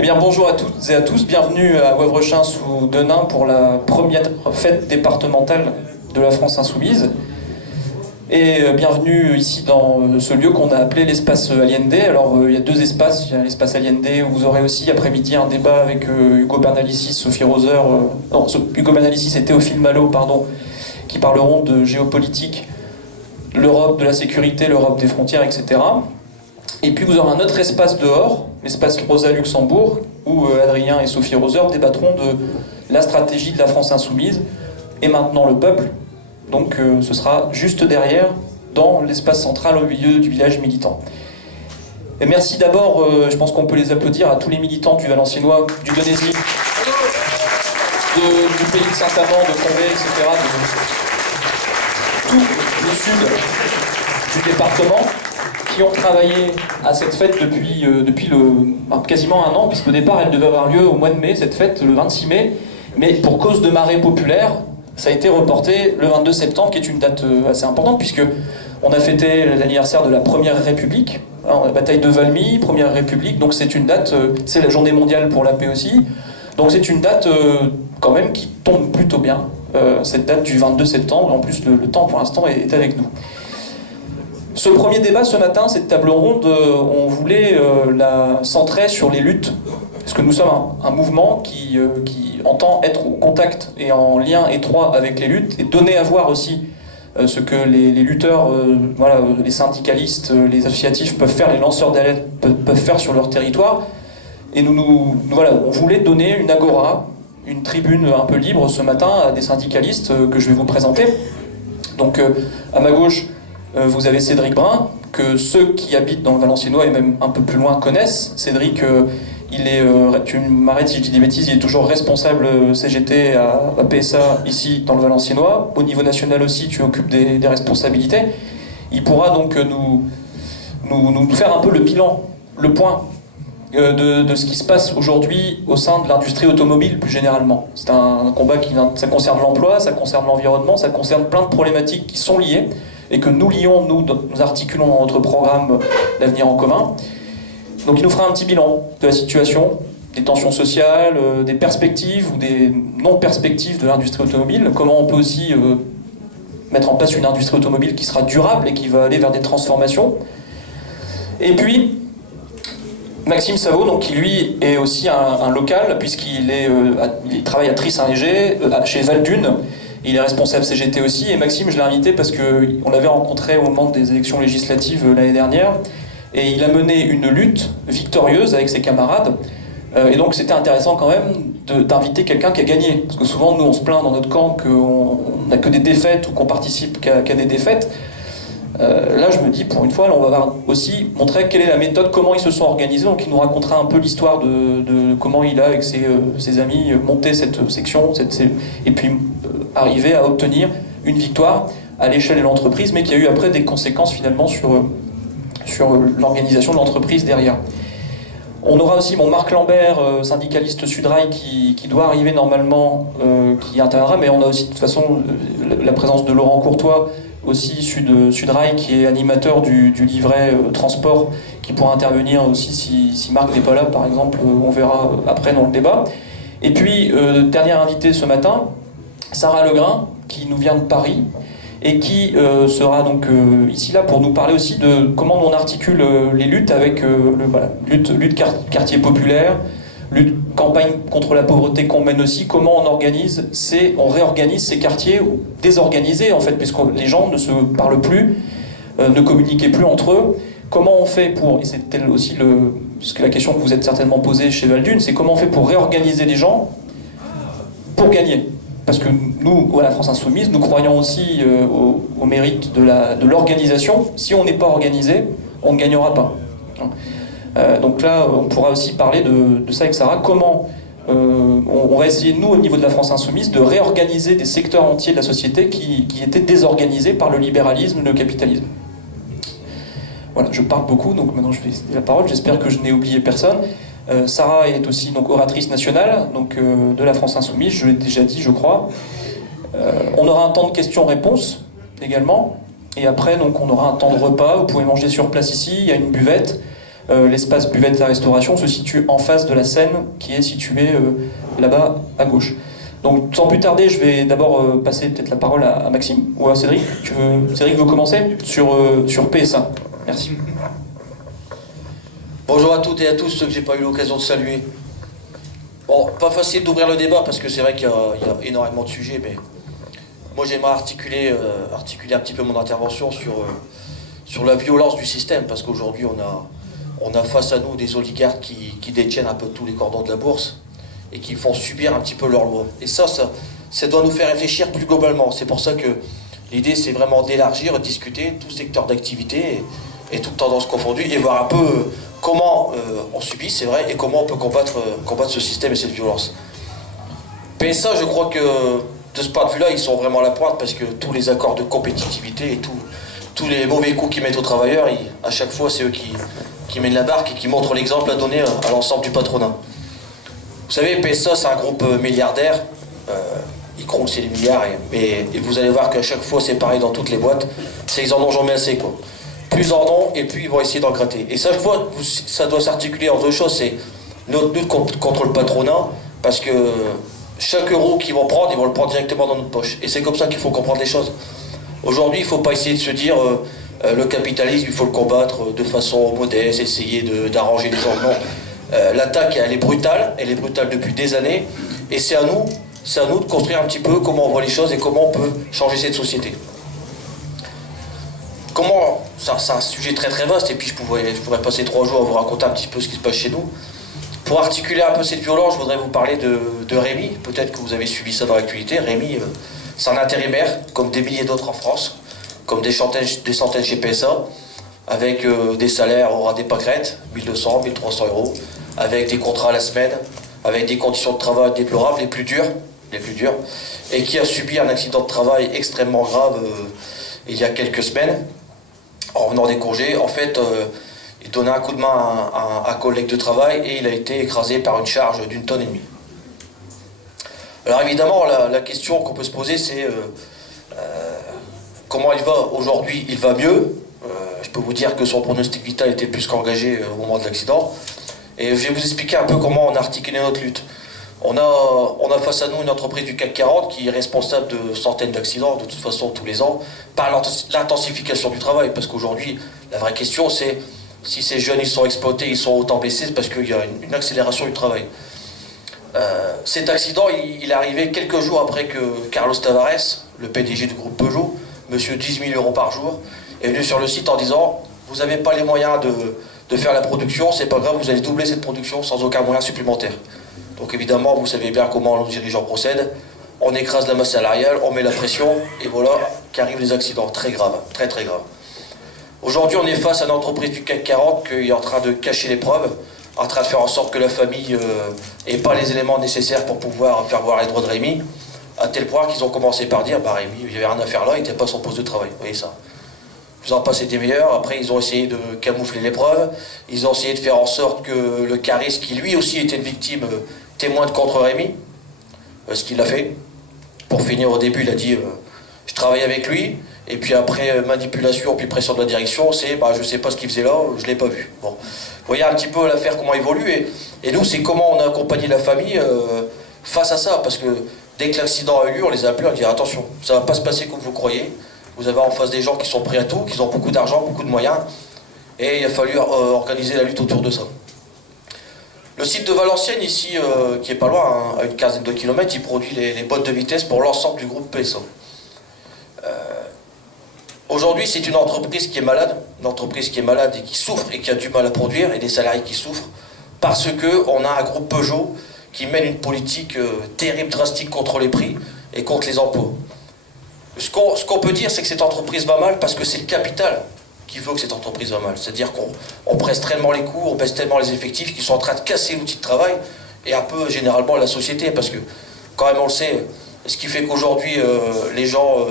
Eh bien bonjour à toutes et à tous, bienvenue à Wavrechin sous Denain pour la première fête départementale de la France Insoumise. Et bienvenue ici dans ce lieu qu'on a appelé l'espace Allende. Alors il y a deux espaces, il y a l'espace Allende où vous aurez aussi après-midi un débat avec Hugo Bernalicis, Sophie Roser, Hugo Bernalicis et Théophile Malo, pardon, qui parleront de géopolitique, l'Europe de la sécurité, l'Europe des frontières, etc. Et puis vous aurez un autre espace dehors, l'espace Rosa Luxembourg, où Adrien et Sophie Roser débattront de la stratégie de la France Insoumise et maintenant le peuple. Donc ce sera juste derrière, dans l'espace central au milieu du village militant. Et merci d'abord, je pense qu'on peut les applaudir, à tous les militants du Valenciennois, du Donésie, du pays de Saint-Amand, de Condé, etc., de tout le sud du département, qui ont travaillé à cette fête depuis quasiment un an, puisque au départ elle devait avoir lieu au mois de mai, cette fête, le 26 mai, mais pour cause de marée populaire, ça a été reporté le 22 septembre, qui est une date assez importante, puisque on a fêté l'anniversaire de la Première République, hein, la bataille de Valmy, Première République, donc c'est une date, c'est la journée mondiale pour la paix aussi, donc c'est une date quand même qui tombe plutôt bien, cette date du 22 septembre, en plus le temps pour l'instant est avec nous. Ce premier débat ce matin, cette table ronde, on voulait la centrer sur les luttes, parce que nous sommes un mouvement qui entend être au contact et en lien étroit avec les luttes, et donner à voir aussi ce que les lutteurs, voilà, les syndicalistes, les associatifs peuvent faire, les lanceurs d'alerte peuvent faire sur leur territoire. Et voilà, on voulait donner une agora, une tribune un peu libre ce matin à des syndicalistes que je vais vous présenter. Donc à ma gauche, vous avez Cédric Brun, que ceux qui habitent dans le Valenciennois et même un peu plus loin connaissent. Cédric, il est, tu m'arrêtes si je dis des bêtises, il est toujours responsable CGT à PSA ici dans le Valenciennois. Au niveau national aussi, tu occupes des responsabilités. Il pourra donc nous faire un peu le bilan, le point de ce qui se passe aujourd'hui au sein de l'industrie automobile plus généralement. C'est un combat ça concerne l'emploi, ça concerne l'environnement, ça concerne plein de problématiques qui sont liées et que nous lions, nous articulons dans notre programme L'avenir en commun. Donc il nous fera un petit bilan de la situation, des tensions sociales, des perspectives ou des non-perspectives de l'industrie automobile, comment on peut aussi mettre en place une industrie automobile qui sera durable et qui va aller vers des transformations. Et puis, Maxime Savot, donc, qui lui est aussi un local, puisqu'il il travaille à Try-Saint-Léger, chez Valdune. Il est responsable CGT aussi, et Maxime, je l'ai invité parce qu'on l'avait rencontré au moment des élections législatives l'année dernière, et il a mené une lutte victorieuse avec ses camarades, et donc c'était intéressant quand même d'inviter quelqu'un qui a gagné, parce que souvent nous on se plaint dans notre camp qu'on n'a que des défaites ou qu'on participe qu'à des défaites. Là je me dis, pour une fois, là, on va aussi montrer quelle est la méthode, comment ils se sont organisés, donc il nous racontera un peu l'histoire de comment il a avec ses amis monté cette section, et puis arriver à obtenir une victoire à l'échelle de l'entreprise, mais qui a eu après des conséquences finalement sur l'organisation de l'entreprise derrière. On aura aussi Marc Lambert, syndicaliste Sudrail, qui doit arriver normalement, qui interviendra, mais on a aussi de toute façon la présence de Laurent Courtois, aussi issu de Sudrail, qui est animateur du livret transport, qui pourra intervenir aussi si Marc n'est pas là, par exemple, on verra après dans le débat. Et puis, dernière invitée ce matin, Sarah Legrain, qui nous vient de Paris, et qui sera donc ici là pour nous parler aussi de comment on articule les luttes avec lutte quartier populaire, lutte campagne contre la pauvreté qu'on mène aussi, comment on réorganise ces quartiers désorganisés en fait, puisque les gens ne se parlent plus, ne communiquaient plus entre eux. Comment on fait et c'était aussi la question que vous êtes certainement posée chez Valdune, c'est comment on fait pour réorganiser les gens pour gagner. Parce que nous, à la France Insoumise, nous croyons aussi au mérite de l'organisation. Si on n'est pas organisé, on ne gagnera pas. Donc là, on pourra aussi parler de ça avec Sarah. Comment on va essayer, nous, au niveau de la France Insoumise, de réorganiser des secteurs entiers de la société qui étaient désorganisés par le libéralisme, le capitalisme. Voilà, je parle beaucoup, donc maintenant je vais céder la parole. J'espère que je n'ai oublié personne. Sarah est aussi donc oratrice nationale donc, de la France Insoumise, je l'ai déjà dit, je crois. On aura un temps de questions-réponses également, et après donc, on aura un temps de repas. Vous pouvez manger sur place ici, il y a une buvette. L'espace buvette et restauration se situe en face de la scène qui est située là-bas à gauche. Donc sans plus tarder, je vais d'abord passer peut-être la parole à Maxime ou à Cédric. Cédric veut commencer sur PSA. Merci. Bonjour à toutes et à tous ceux que j'ai pas eu l'occasion de saluer. Bon, pas facile d'ouvrir le débat parce que c'est vrai qu'il y a énormément de sujets, mais moi j'aimerais articuler un petit peu mon intervention sur la violence du système, parce qu'aujourd'hui on a face à nous des oligarques qui détiennent un peu tous les cordons de la bourse et qui font subir un petit peu leurs lois. Et ça doit nous faire réfléchir plus globalement. C'est pour ça que l'idée c'est vraiment d'élargir, de discuter tout secteur d'activité et toutes tendances confondues et voir un peu comment on subit, c'est vrai, et comment on peut combattre ce système et cette violence. PSA, je crois que de ce point de vue-là, ils sont vraiment à la pointe parce que tous les accords de compétitivité et tous les mauvais coups qu'ils mettent aux travailleurs, à chaque fois, c'est eux qui mènent la barque et qui montrent l'exemple à donner à l'ensemble du patronat. Vous savez, PSA, c'est un groupe milliardaire. Ils croient que c'est les milliards, et vous allez voir qu'à chaque fois, c'est pareil dans toutes les boîtes. C'est ils en ont jamais assez, quoi. Plus ils en ont, et puis ils vont essayer d'en gratter. Et ça, je vois, ça doit s'articuler en deux choses. C'est notre lutte contre le patronat, parce que chaque euro qu'ils vont prendre, ils vont le prendre directement dans notre poche. Et c'est comme ça qu'il faut comprendre les choses. Aujourd'hui, il ne faut pas essayer de se dire le capitalisme, il faut le combattre de façon modeste, essayer d'arranger les gens. Non. L'attaque, elle est brutale depuis des années, et c'est à nous de construire un petit peu comment on voit les choses et comment on peut changer cette société. Comment, c'est un sujet très très vaste, et puis je pourrais passer 3 jours à vous raconter un petit peu ce qui se passe chez nous. Pour articuler un peu cette violence, je voudrais vous parler de Rémi. Peut-être que vous avez suivi ça dans l'actualité. Rémi, c'est un intérimaire, comme des milliers d'autres en France, comme des centaines chez PSA, avec des salaires au ras des pâquerettes, 1200, 1300 euros, avec des contrats à la semaine, avec des conditions de travail déplorables, les plus dures, et qui a subi un accident de travail extrêmement grave il y a quelques semaines, en revenant des congés. En fait, il donnait un coup de main à un collègue de travail et il a été écrasé par une charge d'1,5 tonne. Alors évidemment, la question qu'on peut se poser, c'est comment il va aujourd'hui. Il va mieux. Je peux vous dire que son pronostic vital était plus qu'engagé au moment de l'accident. Et je vais vous expliquer un peu comment on a articulé notre lutte. On a face à nous une entreprise du CAC 40 qui est responsable de centaines d'accidents, de toute façon tous les ans, par l'intensification du travail. Parce qu'aujourd'hui, la vraie question, c'est si ces jeunes ils sont exploités, ils sont autant blessés, c'est parce qu'il y a une accélération du travail. Cet accident, il est arrivé quelques jours après que Carlos Tavares, le PDG du groupe Peugeot, monsieur 10 000 euros par jour, est venu sur le site en disant « Vous n'avez pas les moyens de faire la production, c'est pas grave, vous allez doubler cette production sans aucun moyen supplémentaire. » Donc évidemment, vous savez bien comment nos dirigeants procèdent. On écrase la masse salariale, on met la pression, et voilà qu'arrivent les accidents très graves, très très graves. Aujourd'hui, on est face à une entreprise du CAC 40 qui est en train de cacher les preuves, en train de faire en sorte que la famille n'ait pas les éléments nécessaires pour pouvoir faire voir les droits de Rémi, à tel point qu'ils ont commencé par dire bah Rémi, il n'y avait rien à faire là, il n'était pas son poste de travail. Vous voyez ça. Plus en passe était meilleur. Après, ils ont essayé de camoufler les preuves. Ils ont essayé de faire en sorte que le Caris, qui lui aussi était une victime, témoigne contre Rémi, ce qu'il a fait. Pour finir, au début, il a dit je travaille avec lui. Et puis après, manipulation, puis pression de la direction, c'est bah, je sais pas ce qu'il faisait là, je l'ai pas vu. Bon. Vous voyez un petit peu l'affaire, comment évolue. Et nous, c'est comment on a accompagné la famille face à ça. Parce que dès que l'accident a eu lieu, on les a appelés, on a dit attention, ça va pas se passer comme vous croyez. Vous avez en face des gens qui sont prêts à tout, qui ont beaucoup d'argent, beaucoup de moyens. Et il a fallu organiser la lutte autour de ça. Le site de Valenciennes, ici, qui est pas loin, hein, à une quinzaine de kilomètres, il produit les bottes de vitesse pour l'ensemble du groupe PSA. Aujourd'hui, c'est une entreprise qui est malade et qui souffre et qui a du mal à produire, et des salariés qui souffrent, parce qu'on a un groupe Peugeot qui mène une politique terrible, drastique contre les prix et contre les emplois. Ce qu'on peut dire, c'est que cette entreprise va mal parce que c'est le capital qui veut que cette entreprise va mal. C'est-à-dire qu'on presse tellement les coûts, on baisse tellement les effectifs qu'ils sont en train de casser l'outil de travail et un peu généralement la société. Parce que quand même on le sait, ce qui fait qu'aujourd'hui les gens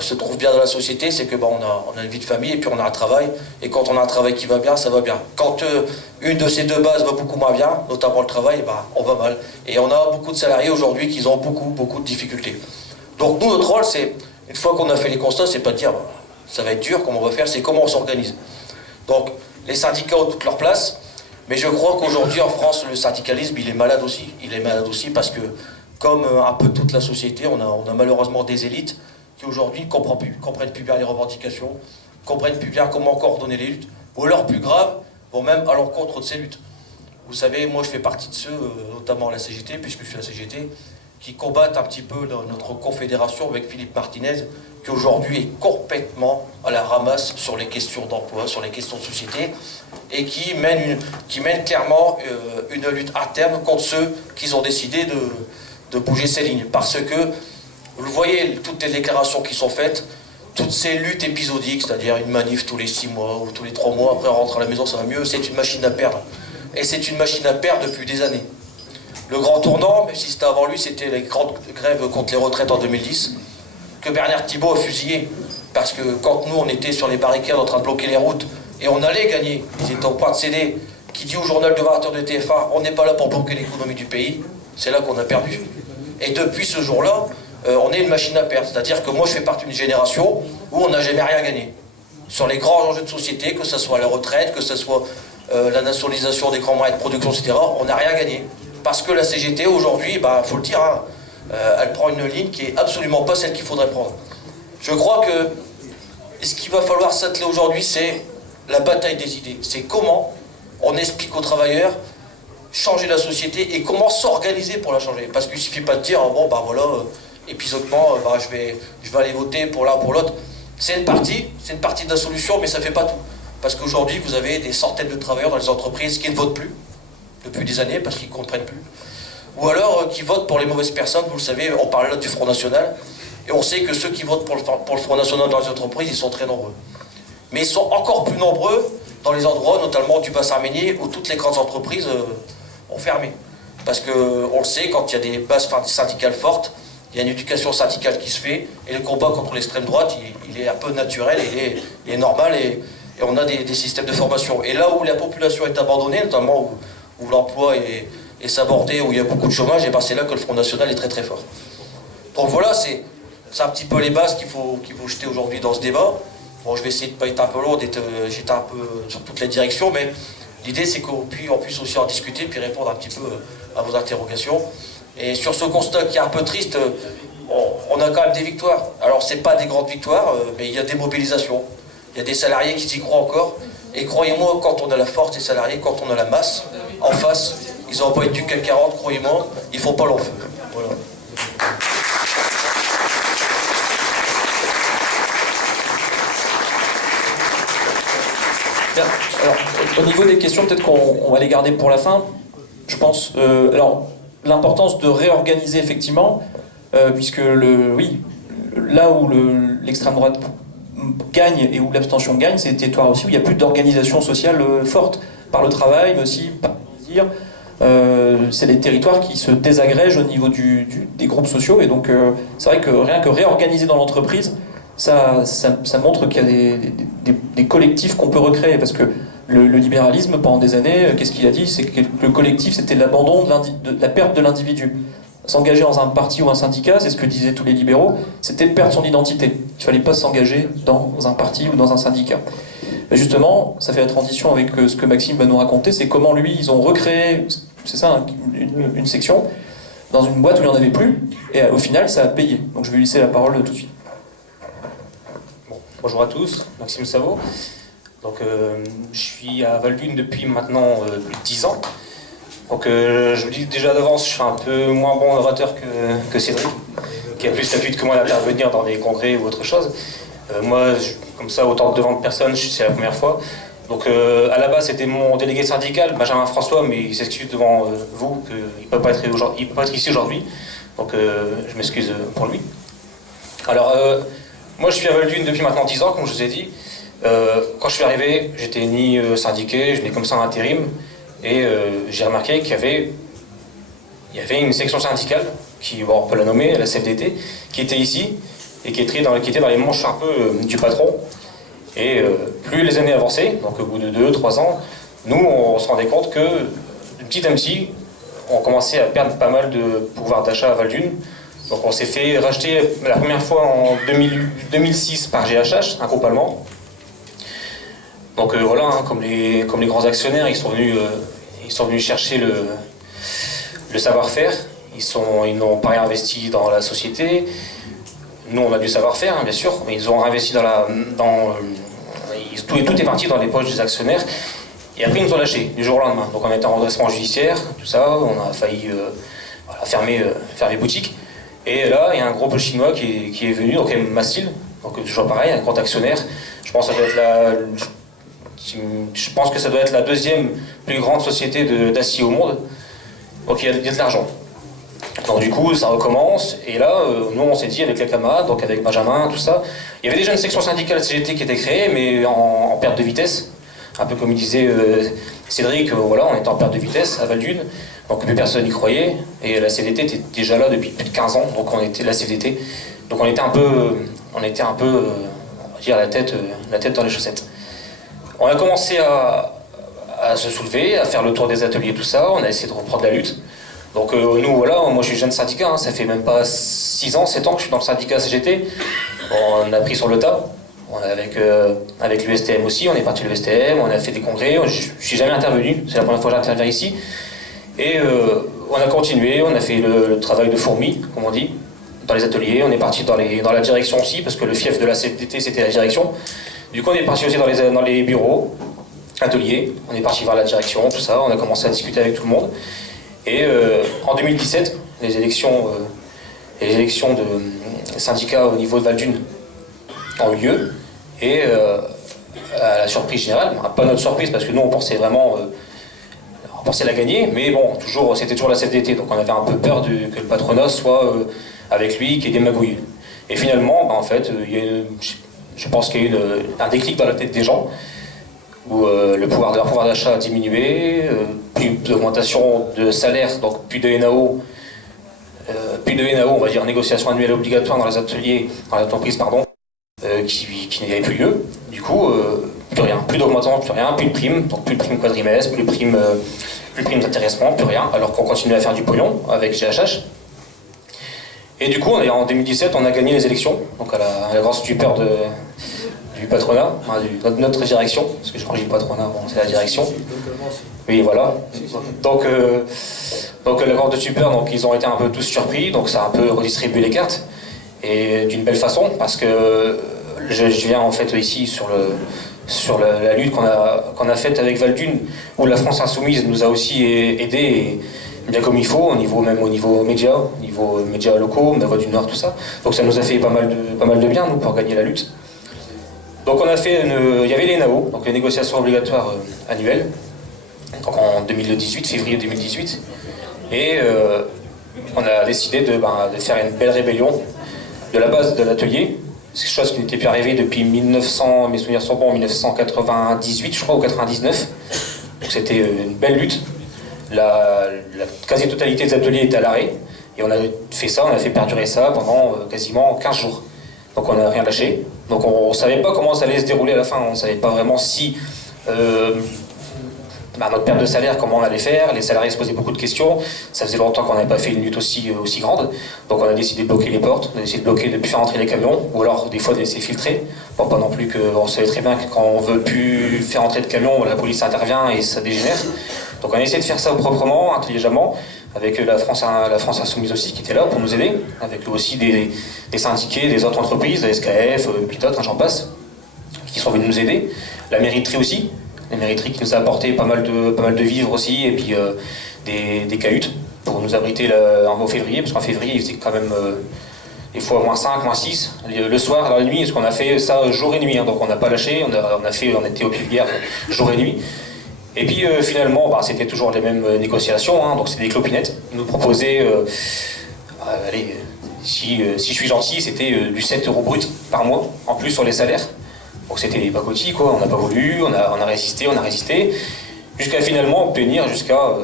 se trouvent bien dans la société, c'est que on a une vie de famille et puis on a un travail. Et quand on a un travail qui va bien, ça va bien. Quand une de ces deux bases va beaucoup moins bien, notamment le travail, on va mal. Et on a beaucoup de salariés aujourd'hui qui ont beaucoup de difficultés. Donc nous, notre rôle, c'est, une fois qu'on a fait les constats, c'est pas de dire ça va être dur, comment on va faire, c'est comment on s'organise. Donc les syndicats ont toute leur place, mais je crois qu'aujourd'hui en France, le syndicalisme, il est malade aussi. Il est malade aussi parce que, comme un peu toute la société, on a malheureusement des élites qui aujourd'hui ne comprennent plus bien les revendications, ne comprennent plus bien comment coordonner les luttes, ou alors plus grave, vont même à l'encontre de ces luttes. Vous savez, moi je fais partie de ceux, notamment la CGT, puisque je suis à la CGT, qui combattent un petit peu notre confédération avec Philippe Martinez, qui aujourd'hui est complètement à la ramasse sur les questions d'emploi, sur les questions de société, et qui mène clairement une lutte interne contre ceux qui ont décidé de bouger ces lignes. Parce que, vous voyez, toutes les déclarations qui sont faites, toutes ces luttes épisodiques, c'est-à-dire une manif tous les 6 mois ou tous les 3 mois, après on rentre à la maison, ça va mieux, c'est une machine à perdre. Et c'est une machine à perdre depuis des années. Le grand tournant, même si c'était avant lui, c'était les grandes grèves contre les retraites en 2010, que Bernard Thibault a fusillé. Parce que quand nous, on était sur les barricades en train de bloquer les routes, et on allait gagner, ils étaient au point de céder, qui dit au journal de 20h de TF1, on n'est pas là pour bloquer l'économie du pays, c'est là qu'on a perdu. Et depuis ce jour-là, on est une machine à perdre. C'est-à-dire que moi, je fais partie d'une génération où on n'a jamais rien gagné. Sur les grands enjeux de société, que ce soit la retraite, que ce soit la nationalisation des grands moyens de production, etc., on n'a rien gagné. Parce que la CGT, aujourd'hui, il faut le dire, hein, elle prend une ligne qui est absolument pas celle qu'il faudrait prendre. Je crois que ce qu'il va falloir s'atteler aujourd'hui, c'est la bataille des idées. C'est comment on explique aux travailleurs changer la société et comment s'organiser pour la changer. Parce qu'il ne suffit pas de dire, bon, voilà, épisodiquement, je vais aller voter pour l'un pour l'autre. C'est une partie de la solution, mais ça ne fait pas tout. Parce qu'aujourd'hui, vous avez des centaines de travailleurs dans les entreprises qui ne votent plus, depuis des années, parce qu'ils ne comprennent plus. Ou alors qui votent pour les mauvaises personnes. Vous le savez, on parle là du Front National, et on sait que ceux qui votent pour le Front National dans les entreprises, ils sont très nombreux. Mais ils sont encore plus nombreux dans les endroits, notamment du bassin minier, où toutes les grandes entreprises ont fermé. Parce qu'on le sait, quand il y a des bases syndicales fortes, il y a une éducation syndicale qui se fait, et le combat contre l'extrême droite, il est un peu naturel, il est normal, et on a des systèmes de formation. Et là où la population est abandonnée, notamment où l'emploi est sabordé, où il y a beaucoup de chômage, et c'est là que le Front National est très très fort. Donc voilà, c'est un petit peu les bases qu'il faut jeter aujourd'hui dans ce débat. Bon, je vais essayer de ne pas être un peu lourd, j'étais un peu sur toutes les directions, mais l'idée c'est qu'on puisse aussi en discuter, puis répondre un petit peu à vos interrogations. Et sur ce constat qui est un peu triste, on a quand même des victoires. Alors c'est pas des grandes victoires, mais il y a des mobilisations. Il y a des salariés qui y croient encore. Et croyez-moi, quand on a la force des salariés, quand on a la masse en face, ils n'ont pas été du CAC 40, croyez-moi, ils font pas long feu. Voilà. Bien. Alors, au niveau des questions, peut-être qu'on va les garder pour la fin. Je pense. Alors, l'importance de réorganiser effectivement, puisque là où l'extrême droite gagne et où l'abstention gagne, c'est des territoires aussi où il n'y a plus d'organisation sociale forte par le travail, mais aussi par le plaisir. C'est des territoires qui se désagrègent au niveau des groupes sociaux, et donc c'est vrai que rien que réorganiser dans l'entreprise, ça montre qu'il y a des collectifs qu'on peut recréer, parce que le libéralisme, pendant des années, qu'est-ce qu'il a dit? C'est que le collectif, c'était l'abandon de la perte de l'individu. S'engager dans un parti ou un syndicat, c'est ce que disaient tous les libéraux, c'était perdre son identité. Il ne fallait pas s'engager dans un parti ou dans un syndicat. Mais justement, ça fait la transition avec ce que Maxime va nous raconter, c'est comment lui, ils ont recréé, c'est ça, hein, une section, dans une boîte où il n'y en avait plus, et au final, ça a payé. Donc je vais lui laisser la parole tout de suite. Bon, bonjour à tous, Maxime Savot. Donc, je suis à Val-d'Une depuis maintenant plus de 10 ans. Donc je vous dis déjà d'avance, je suis un peu moins bon orateur que Cédric, qui a plus l'habitude que moi d'intervenir dans des congrès ou autre chose. Moi, comme ça, autant devant de personnes, c'est la première fois. Donc à la base, c'était mon délégué syndical, Benjamin François, mais il s'excuse devant vous qu'il ne peut pas être ici aujourd'hui. Donc je m'excuse pour lui. Alors, moi je suis à Val-d'Une depuis maintenant 10 ans, comme je vous ai dit. Quand je suis arrivé, j'étais ni syndiqué, je n'étais comme ça en intérim. Et j'ai remarqué qu'il y avait une section syndicale, on peut la nommer, la CFDT, qui était ici, et qui était dans les manches un peu du patron. Et plus les années avançaient, donc au bout de 2-3 ans, nous on se rendait compte que petit à petit, on commençait à perdre pas mal de pouvoir d'achat à Val-d'Une. Donc on s'est fait racheter la première fois en 2006 par GHH, un groupe allemand. Donc voilà, hein, comme les grands actionnaires, ils sont venus chercher le savoir-faire. Ils n'ont pas réinvesti dans la société. Nous, on a du savoir-faire, hein, bien sûr, mais ils ont réinvesti tout est parti dans les poches des actionnaires. Et après, ils nous ont lâchés du jour au lendemain. Donc on a été en redressement judiciaire, tout ça, on a failli fermer boutique. Et là, il y a un groupe chinois qui est venu, donc Massil, donc toujours pareil, un grand actionnaire. Je pense que ça doit être la deuxième plus grande société d'acier au monde. Donc il y a de l'argent. Donc du coup, ça recommence. Et là, nous, on s'est dit avec les camarades, donc avec Benjamin, tout ça, il y avait déjà une section syndicale CGT qui était créée, mais en perte de vitesse. Un peu comme il disait Cédric, voilà, on était en perte de vitesse à Val-d'Une, donc plus personne n'y croyait. Et la CFDT était déjà là depuis plus de 15 ans, donc on était la CFDT. Donc on était un peu, on va dire, la tête dans les chaussettes. On a commencé à se soulever, à faire le tour des ateliers, tout ça. On a essayé de reprendre la lutte. Donc nous, voilà, moi je suis jeune syndicat, hein, ça fait même pas 6 ans, 7 ans que je suis dans le syndicat CGT. On a pris sur le tas. On est avec l'USTM aussi, on est parti de l'USTM, on a fait des congrès, je suis jamais intervenu, c'est la première fois que j'interviens ici. Et on a continué, on a fait le travail de fourmi, comme on dit, dans les ateliers, on est parti dans la direction aussi, parce que le fief de la CFDT c'était la direction. Du coup on est parti aussi dans les bureaux, ateliers, on est parti vers la direction, tout ça, on a commencé à discuter avec tout le monde. Et en 2017, les élections de syndicats au niveau de Val-d'Une ont eu lieu. Et à la surprise générale, pas notre surprise parce que nous on pensait vraiment la gagner, mais bon, c'était toujours la CFDT, donc on avait un peu peur que le patronat soit avec lui, qu'il y ait des magouilles. Et finalement, en fait, je pense qu'il y a eu un déclic dans la tête des gens, où leur pouvoir d'achat a diminué, plus d'augmentation de salaire, donc plus de NAO, on va dire négociation annuelle obligatoire dans les ateliers, dans les entreprises, pardon, qui n'avait plus lieu. Du coup, plus rien, plus d'augmentation, plus rien, plus de primes, donc plus de primes quadrimestres, plus de primes d'intéressement, plus rien, alors qu'on continue à faire du pognon avec GHH. Et du coup, en 2017, on a gagné les élections, donc à la grande stupeur du patronat, de notre direction, parce que je crois que j'ai le patronat, bon, c'est la direction. Oui, voilà. Donc la grande stupeur, donc ils ont été un peu tous surpris, donc ça a un peu redistribué les cartes, et d'une belle façon, parce que je viens en fait ici sur la lutte qu'on a faite avec Val-d'Une, où la France Insoumise nous a aussi aidés, bien comme il faut, au niveau médias locaux, La Voix du Nord, tout ça. Donc ça nous a fait pas mal de bien, nous, pour gagner la lutte. Donc il y avait les NAO, donc les négociations obligatoires annuelles, donc en février 2018, et on a décidé de faire une belle rébellion de la base de l'atelier. C'est quelque chose qui n'était plus arrivé depuis mes souvenirs sont bons, en 1998 je crois, ou 99. Donc c'était une belle lutte. La quasi-totalité des ateliers était à l'arrêt, et on a fait perdurer ça pendant quasiment 15 jours. Donc on n'a rien lâché. Donc on ne savait pas comment ça allait se dérouler à la fin, on ne savait pas vraiment si notre perte de salaire, comment on allait faire, les salariés se posaient beaucoup de questions, ça faisait longtemps qu'on n'avait pas fait une lutte aussi grande, donc on a décidé de bloquer les portes, on a décidé de ne plus faire entrer les camions, ou alors des fois de laisser filtrer, pour pas non plus on savait très bien que quand on veut plus faire entrer de camions, la police intervient et ça dégénère. Donc on a essayé de faire ça proprement, intelligemment, avec la France Insoumise aussi qui était là pour nous aider, avec aussi des syndiqués, des autres entreprises, la SKF, puis d'autres, j'en passe, qui sont venus nous aider. La mériterie aussi, la mériterie qui nous a apporté pas mal de vivres aussi, et puis des cahutes pour nous abriter au février, parce qu'en février il faisait quand même des fois -5, -6, le soir, dans la nuit, parce qu'on a fait ça jour et nuit, hein, donc on n'a pas lâché, on était au pied de guerre jour et nuit. Et puis finalement, c'était toujours les mêmes négociations, hein, donc c'était des clopinettes. Ils nous proposaient, si je suis gentil, c'était du 7 € brut par mois, en plus sur les salaires. Donc c'était des pacotis, quoi, on n'a pas voulu, on a résisté, jusqu'à finalement obtenir jusqu'à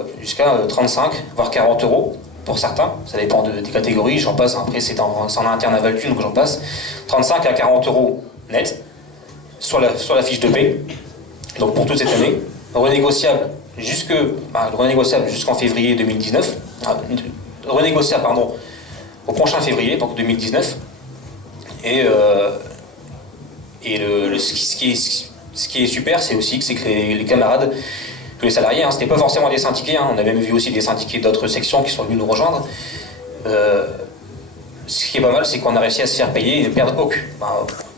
35, voire 40 € pour certains, ça dépend des catégories, j'en passe, après c'est en interne à Val-d'Une, donc j'en passe, 35 à 40 € net, sur la fiche de paie, donc pour toute cette année, renégociable jusqu'en février 2019, renégociable, au prochain février, donc 2019, et ce ce qui est super, c'est aussi que les camarades, tous les salariés, hein, c'était pas forcément des syndiqués, hein, on a même vu aussi des syndiqués d'autres sections qui sont venus nous rejoindre. Ce qui est pas mal, c'est qu'on a réussi à se faire payer et ne perdre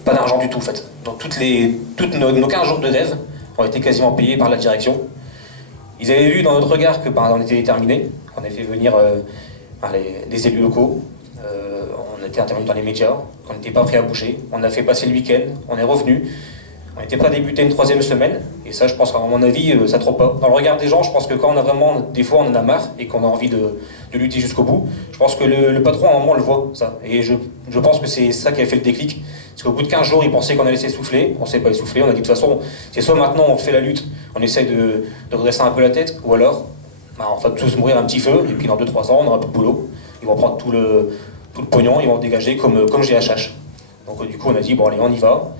pas d'argent du tout en fait. Donc nos 15 jours de grève ont été quasiment payés par la direction. Ils avaient vu dans notre regard que on était déterminés, qu'on avait fait venir des élus locaux, on était intervenus dans les médias, qu'on n'était pas prêt à bouger. On a fait passer le week-end, on est revenu. On n'était pas débuté une 3e semaine, et ça, je pense qu'à mon avis, ça trompe pas. Dans le regard des gens, je pense que quand on a vraiment, des fois, on en a marre et qu'on a envie de lutter jusqu'au bout, je pense que le patron, à un moment, le voit, ça. Et je pense que c'est ça qui a fait le déclic. Parce qu'au bout de 15 jours, il pensait qu'on allait s'essouffler, on ne s'est pas essoufflé, on a dit de toute façon, c'est soit maintenant on fait la lutte, on essaye de redresser un peu la tête, ou alors, on va tous mourir un petit feu, et puis dans 2-3 ans, on aura plus de boulot. Ils vont prendre tout le pognon, ils vont le dégager comme GHH. Donc du coup, on a dit, bon allez, on y va.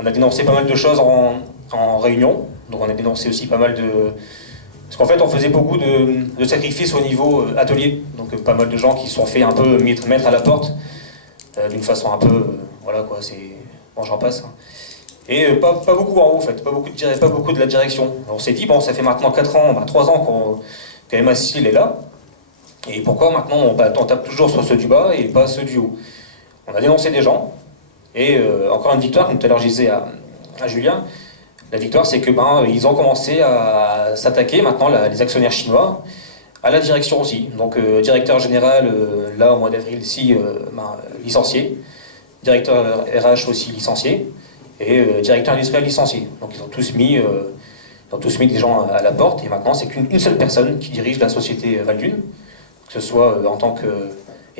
On a dénoncé pas mal de choses en réunion, donc on a dénoncé aussi pas mal de... Parce qu'en fait, on faisait beaucoup de sacrifices au niveau atelier, donc pas mal de gens qui se sont fait un peu mettre à la porte, d'une façon un peu... voilà quoi, c'est... Bon, j'en passe. Et pas beaucoup en haut, en fait, pas beaucoup de la direction. On s'est dit, bon, ça fait maintenant 4 ans, 3 ans que MACIL est là, et pourquoi maintenant on tape toujours sur ceux du bas et pas ceux du haut? On a dénoncé des gens. Et encore une victoire, comme tout à l'heure je disais à Julien, la victoire c'est que ils ont commencé à s'attaquer maintenant, les actionnaires chinois, à la direction aussi. Donc directeur général, là au mois d'avril ici, licencié, directeur RH aussi licencié, et directeur industriel licencié. Donc ils ont tous mis des gens à la porte, et maintenant c'est qu'une seule personne qui dirige la société Valdune, que ce soit en tant que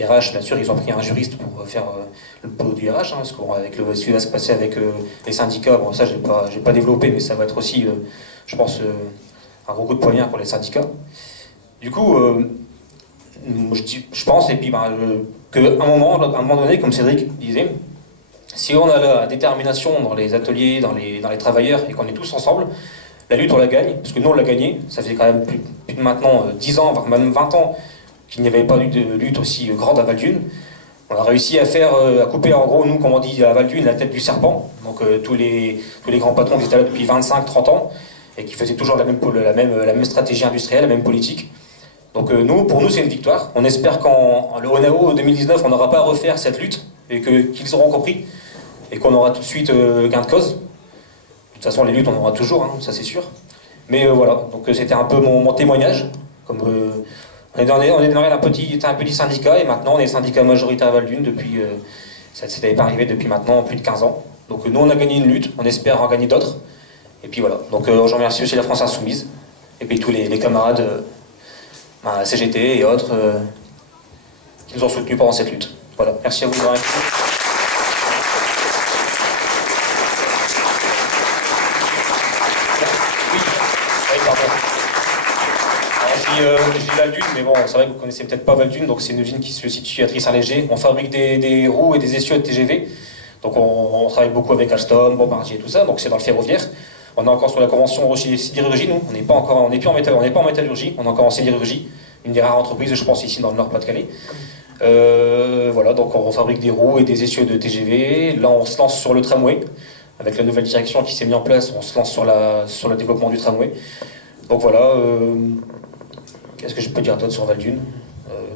RH, bien sûr, ils ont pris un juriste pour faire le boulot du RH, parce qu'avec ce qui va se passer avec les syndicats, bon ça je n'ai pas développé, mais ça va être aussi, je pense, un gros coup de poignard pour les syndicats. Du coup, je pense, et puis qu'à un moment donné, comme Cédric disait, si on a la détermination dans les ateliers, dans les travailleurs, et qu'on est tous ensemble, la lutte on la gagne, parce que nous on l'a gagnée, ça fait quand même plus de maintenant 10 ans, voire même 20 ans, qu'il n'y avait pas eu de lutte aussi grande à Valdune. On a réussi à couper en gros, nous, comme on dit à Valdune, la tête du serpent. Donc tous les grands patrons qui étaient là depuis 25-30 ans et qui faisaient toujours la même stratégie industrielle, la même politique. Donc pour nous, c'est une victoire. On espère qu'en le ONAO 2019, on n'aura pas à refaire cette lutte et qu'ils auront compris et qu'on aura tout de suite gain de cause. De toute façon, les luttes, on en aura toujours, ça c'est sûr. Mais voilà, donc c'était un peu mon témoignage. On est démarré un petit syndicat et maintenant on est syndicat majoritaire à Valdune depuis, ça ne s'était pas arrivé depuis maintenant plus de 15 ans. Donc nous on a gagné une lutte, on espère en gagner d'autres. Et puis voilà, donc je remercie aussi la France Insoumise et puis tous les camarades CGT et autres qui nous ont soutenus pendant cette lutte. Voilà, merci à vous d'avoir écouté. Je dis Valdune, mais bon, c'est vrai que vous connaissez peut-être pas Valdune, donc c'est une usine qui se situe à Tris-Saint-Léger. On fabrique des roues et des essieux de TGV, donc on travaille beaucoup avec Alstom, Bombardier et tout ça, donc c'est dans le ferroviaire. On est encore sur la convention sidérurgie, nous, on n'est pas en métallurgie, on est encore en sidérurgie, une des rares entreprises, je pense, ici dans le Nord-Pas-de-Calais. Voilà, donc on fabrique des roues et des essieux de TGV. Là, on se lance sur le tramway, avec la nouvelle direction qui s'est mise en place, on se lance sur le développement du tramway. Donc voilà. Qu'est-ce que je peux dire d'autre sur Valdune?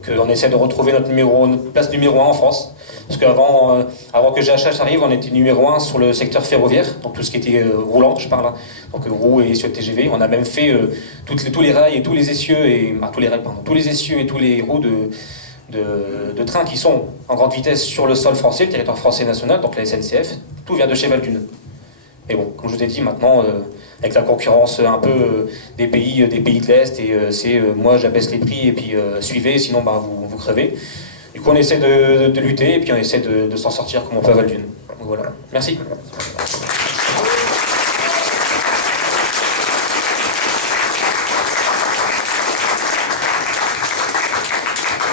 Qu'on essaie de retrouver notre place numéro 1 en France. Parce qu'avant que GHH arrive, on était numéro 1 sur le secteur ferroviaire, donc tout ce qui était roulant, je parle, donc roues et essieux de TGV. On a même fait tous les rails et tous les essieux et tous les essieux et tous les roues de trains qui sont en grande vitesse sur le sol français, le territoire français national, donc la SNCF. Tout vient de chez Valdune. Et bon, comme je vous ai dit, maintenant, avec la concurrence un peu des pays de l'Est, et moi j'abaisse les prix et puis suivez, sinon vous crevez. Du coup, on essaie de lutter et puis on essaie de s'en sortir comme on peut à Valdune. Donc voilà, merci.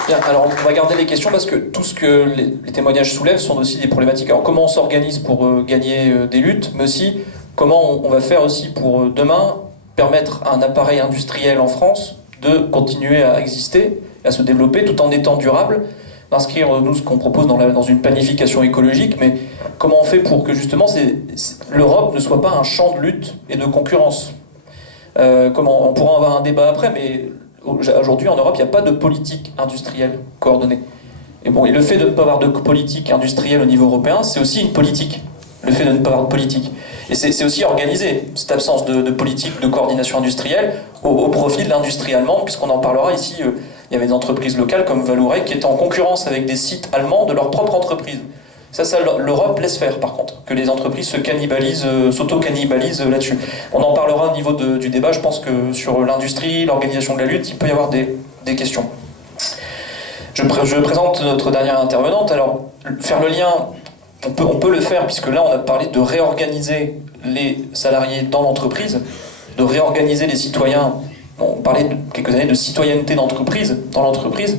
Bien, alors on va garder les questions parce que tout ce que les témoignages soulèvent sont aussi des problématiques. Alors comment on s'organise pour gagner des luttes, mais aussi comment on va faire aussi pour demain permettre à un appareil industriel en France de continuer à exister, à se développer tout en étant durable. d'inscrire nous ce qu'on propose dans une planification écologique, mais comment on fait pour que justement l'Europe ne soit pas un champ de lutte et de concurrence. Comment, on pourra avoir un débat après, mais aujourd'hui en Europe il n'y a pas de politique industrielle coordonnée. Et bon, et le fait de ne pas avoir de politique industrielle au niveau européen, c'est aussi une politique. Le fait de ne pas avoir de politique. Et c'est aussi organisé, cette absence de politique de coordination industrielle au profit de l'industrie allemande, puisqu'on en parlera ici. Il y avait des entreprises locales comme Vallourec qui étaient en concurrence avec des sites allemands de leur propre entreprise. Ça l'Europe laisse faire par contre, que les entreprises s'auto-cannibalisent là-dessus. On en parlera au niveau du débat, je pense que sur l'industrie, l'organisation de la lutte, il peut y avoir des questions. Je présente notre dernière intervenante. Alors, faire le lien, on peut le faire, puisque là on a parlé de réorganiser les salariés dans l'entreprise, de réorganiser les citoyens. On parlait de quelques années de citoyenneté d'entreprise dans l'entreprise.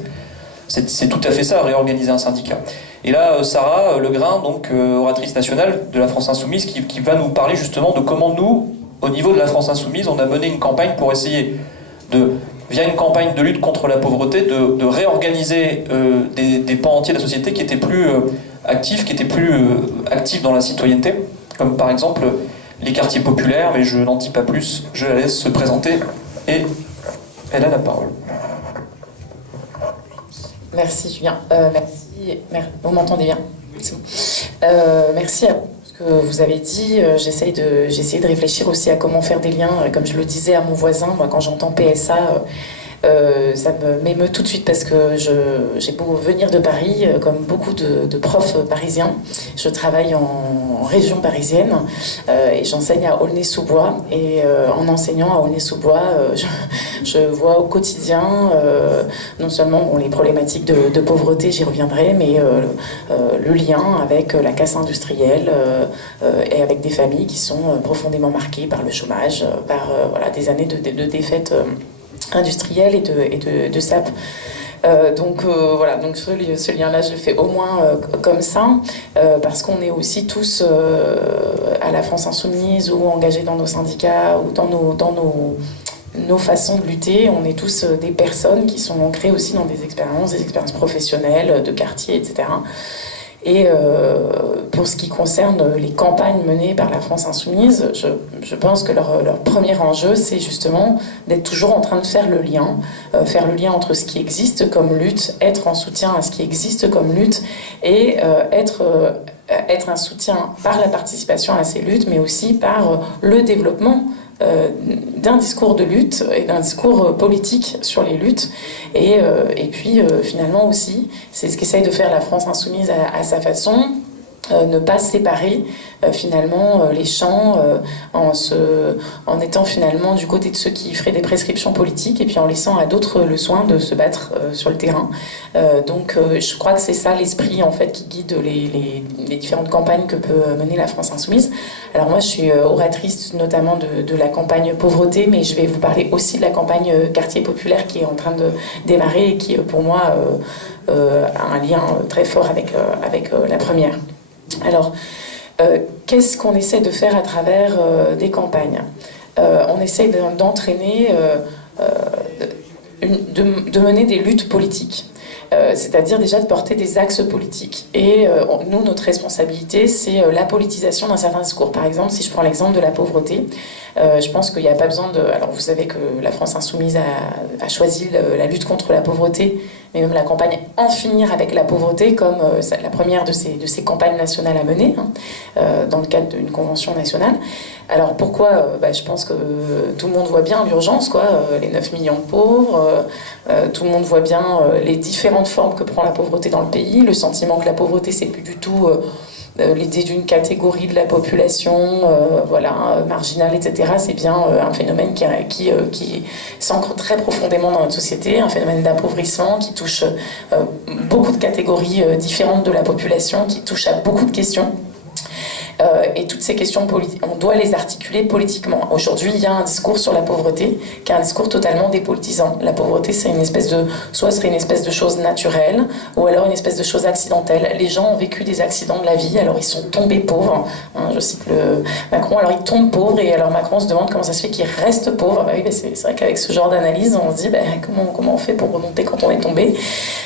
C'est tout à fait ça, réorganiser un syndicat. Et là, Sarah Legrain, donc oratrice nationale de la France Insoumise, qui va nous parler justement de comment nous, au niveau de la France Insoumise, on a mené une campagne pour essayer via une campagne de lutte contre la pauvreté, de réorganiser des pans entiers de la société qui étaient plus actifs, actifs dans la citoyenneté, comme par exemple les quartiers populaires, mais je n'en dis pas plus, je la laisse se présenter et elle a la parole. Merci Julien. Merci. Vous m'entendez bien? C'est bon. Merci à vous. Ce que vous avez dit, j'ai essayé de réfléchir aussi à comment faire des liens. Comme je le disais à mon voisin, moi quand j'entends PSA, ça m'émeut tout de suite parce que j'ai beau venir de Paris, comme beaucoup de profs parisiens. Je travaille en région parisienne et j'enseigne à Aulnay-sous-Bois. Et en enseignant à Aulnay-sous-Bois, je vois au quotidien non seulement les problématiques de pauvreté, j'y reviendrai, mais le lien avec la casse industrielle et avec des familles qui sont profondément marquées par le chômage, par des années de défaites industrielle et de SAP. Donc ce lien-là, je le fais au moins comme ça, parce qu'on est aussi tous à la France Insoumise ou engagés dans nos syndicats ou dans nos façons de lutter. On est tous des personnes qui sont ancrées aussi dans des expériences professionnelles, de quartier, etc. Et pour ce qui concerne les campagnes menées par la France Insoumise, je pense que leur premier enjeu, c'est justement d'être toujours en train de faire le lien entre ce qui existe comme lutte, être en soutien à ce qui existe comme lutte, et être un soutien par la participation à ces luttes, mais aussi par le développement d'un discours de lutte et d'un discours politique sur les luttes. Et puis finalement aussi, c'est ce qu'essaye de faire la France Insoumise à sa façon, ne pas séparer finalement les champs en étant finalement du côté de ceux qui feraient des prescriptions politiques et puis en laissant à d'autres le soin de se battre sur le terrain. Donc je crois que c'est ça l'esprit en fait qui guide les différentes campagnes que peut mener la France Insoumise. Alors moi je suis oratrice notamment de la campagne pauvreté, mais je vais vous parler aussi de la campagne quartier populaire qui est en train de démarrer et qui pour moi a un lien très fort avec la première. Alors, qu'est-ce qu'on essaie de faire à travers des campagnes? On essaie d'entraîner, de mener des luttes politiques. C'est-à-dire déjà de porter des axes politiques. Et nous, notre responsabilité, c'est la politisation d'un certain discours. Par exemple, si je prends l'exemple de la pauvreté, je pense qu'il n'y a pas besoin de... Alors vous savez que la France Insoumise a choisi la lutte contre la pauvreté, mais même la campagne En finir avec la pauvreté comme la première de ces campagnes nationales à mener, dans le cadre d'une convention nationale. Alors pourquoi je pense que tout le monde voit bien l'urgence, les 9 millions de pauvres, tout le monde voit bien les différentes formes que prend la pauvreté dans le pays, le sentiment que la pauvreté c'est plus du tout l'idée d'une catégorie de la population marginale, etc. C'est bien un phénomène qui s'ancre très profondément dans notre société, un phénomène d'appauvrissement qui touche beaucoup de catégories différentes de la population, qui touche à beaucoup de questions. Et toutes ces questions, on doit les articuler politiquement. Aujourd'hui, il y a un discours sur la pauvreté qui est un discours totalement dépolitisant. La pauvreté, c'est soit serait une espèce de chose naturelle, ou alors une espèce de chose accidentelle. Les gens ont vécu des accidents de la vie, alors ils sont tombés pauvres. Je cite Macron, alors il tombe pauvre, et alors Macron se demande comment ça se fait qu'il reste pauvre. Oui, c'est vrai qu'avec ce genre d'analyse, on se dit comment on fait pour remonter quand on est tombé.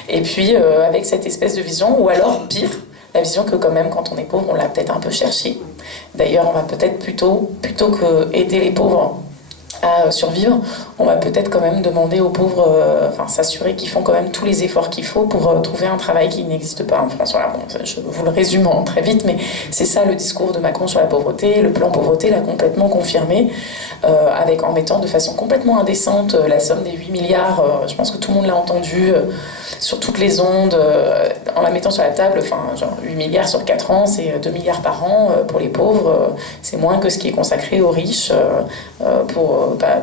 Et puis avec cette espèce de vision, ou alors pire, la vision que quand même quand on est pauvre, on l'a peut-être un peu cherché. D'ailleurs, on va peut-être plutôt que aider les pauvres à survivre, on va peut-être quand même demander aux pauvres, s'assurer qu'ils font quand même tous les efforts qu'il faut pour trouver un travail qui n'existe pas en France. Voilà, je vous le résume très vite, mais c'est ça le discours de Macron sur la pauvreté. Le plan pauvreté l'a complètement confirmé, en mettant de façon complètement indécente la somme des 8 milliards, je pense que tout le monde l'a entendu, sur toutes les ondes, en la mettant sur la table, genre 8 milliards sur 4 ans, c'est 2 milliards par an pour les pauvres, c'est moins que ce qui est consacré aux riches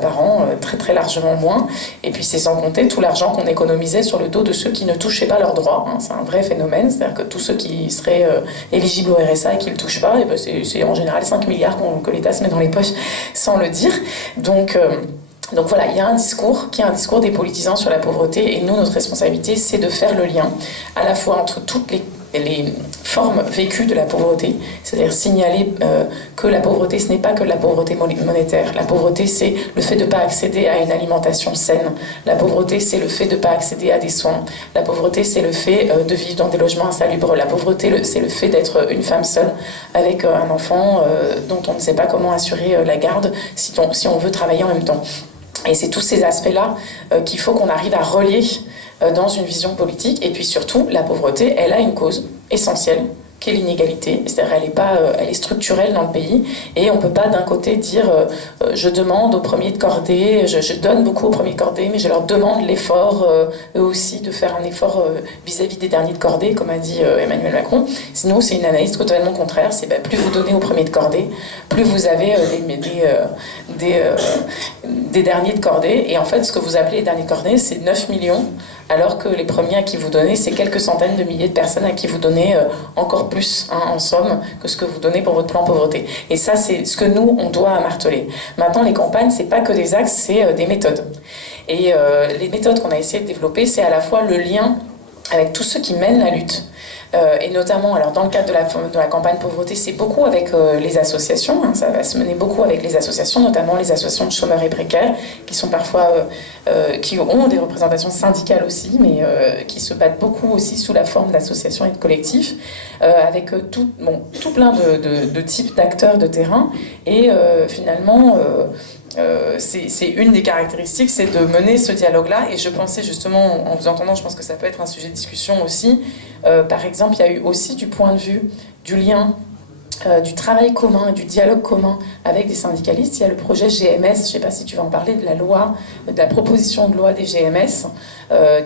par an, très très largement moins. Et puis c'est sans compter tout l'argent qu'on économisait sur le dos de ceux qui ne touchaient pas leurs droits. C'est un vrai phénomène, c'est-à-dire que tous ceux qui seraient éligibles au RSA et qui ne le touchent pas, et c'est en général 5 milliards que l'État se met dans les poches sans le dire. Donc voilà, il y a un discours qui est un discours des politisants sur la pauvreté, et nous, notre responsabilité, c'est de faire le lien à la fois entre toutes les formes vécues de la pauvreté, c'est-à-dire signaler que la pauvreté, ce n'est pas que de la pauvreté monétaire. La pauvreté, c'est le fait de ne pas accéder à une alimentation saine. La pauvreté, c'est le fait de ne pas accéder à des soins. La pauvreté, c'est le fait de vivre dans des logements insalubres. La pauvreté, c'est le fait d'être une femme seule avec un enfant dont on ne sait pas comment assurer la garde si on veut travailler en même temps. Et c'est tous ces aspects-là qu'il faut qu'on arrive à relier dans une vision politique. Et puis surtout, la pauvreté, elle a une cause essentielle, qui est l'inégalité. C'est-à-dire elle est structurelle dans le pays, et on ne peut pas d'un côté dire je demande aux premiers de cordée, je donne beaucoup aux premiers de cordée, mais je leur demande l'effort, eux aussi, de faire un effort vis-à-vis des derniers de cordée, comme a dit Emmanuel Macron. Sinon, c'est une analyse totalement contraire. C'est plus vous donnez aux premiers de cordée, plus vous avez des derniers de cordée. Et en fait, ce que vous appelez les derniers de cordée, c'est 9 millions, alors que les premiers à qui vous donnez, c'est quelques centaines de milliers de personnes à qui vous donnez encore plus, en somme, que ce que vous donnez pour votre plan pauvreté. Et ça, c'est ce que nous, on doit marteler. Maintenant, les campagnes, c'est pas que des axes, c'est des méthodes. Et les méthodes qu'on a essayé de développer, c'est à la fois le lien avec tous ceux qui mènent la lutte. Et notamment, alors dans le cadre de la campagne pauvreté, c'est beaucoup avec les associations, ça va se mener beaucoup avec les associations, notamment les associations de chômeurs et précaires, qui sont parfois, qui ont des représentations syndicales aussi, mais qui se battent beaucoup aussi sous la forme d'associations et de collectifs, avec tout plein de types d'acteurs de terrain, et finalement... c'est une des caractéristiques, c'est de mener ce dialogue-là. Et je pensais justement, en vous entendant, je pense que ça peut être un sujet de discussion aussi. Par exemple, il y a eu aussi du point de vue du lien, du travail commun et du dialogue commun avec des syndicalistes. Il y a le projet GMS, je ne sais pas si tu vas en parler, de la proposition de loi des GMS,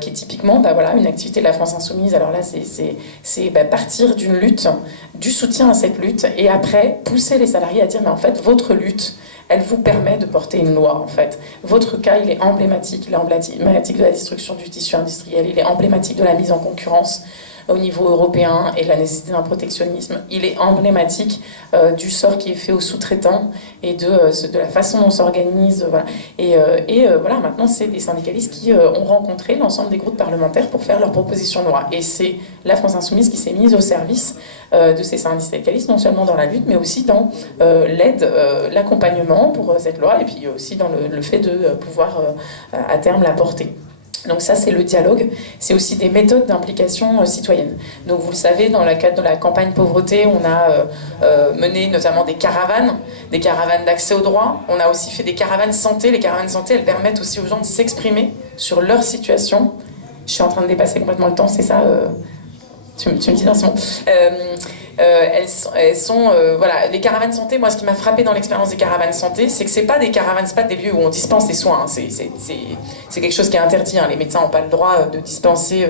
qui est typiquement une activité de la France Insoumise. Alors là, c'est partir d'une lutte, du soutien à cette lutte, et après pousser les salariés à dire mais en fait, votre lutte, elle vous permet de porter une loi, en fait. Votre cas, il est emblématique de la destruction du tissu industriel, il est emblématique de la mise en concurrence au niveau européen et de la nécessité d'un protectionnisme. Il est emblématique du sort qui est fait aux sous-traitants et de la façon dont on s'organise. Voilà. Et voilà, maintenant, c'est des syndicalistes qui ont rencontré l'ensemble des groupes parlementaires pour faire leur proposition de loi. Et c'est la France Insoumise qui s'est mise au service de ces syndicalistes, non seulement dans la lutte, mais aussi dans l'aide, l'accompagnement pour cette loi, et puis aussi dans le fait de pouvoir à terme la porter. Donc ça, c'est le dialogue. C'est aussi des méthodes d'implication citoyenne. Donc vous le savez, dans le cadre de la campagne pauvreté, on a mené notamment des caravanes d'accès aux droits. On a aussi fait des caravanes santé. Les caravanes santé, elles permettent aussi aux gens de s'exprimer sur leur situation. Je suis en train de dépasser complètement le temps, c'est ça tu me dis non, c'est bon. Elles sont voilà, les caravanes santé. Moi, ce qui m'a frappé dans l'expérience des caravanes santé, c'est que c'est pas des lieux où on dispense des soins. C'est quelque chose qui est interdit. Les médecins n'ont pas le droit de dispenser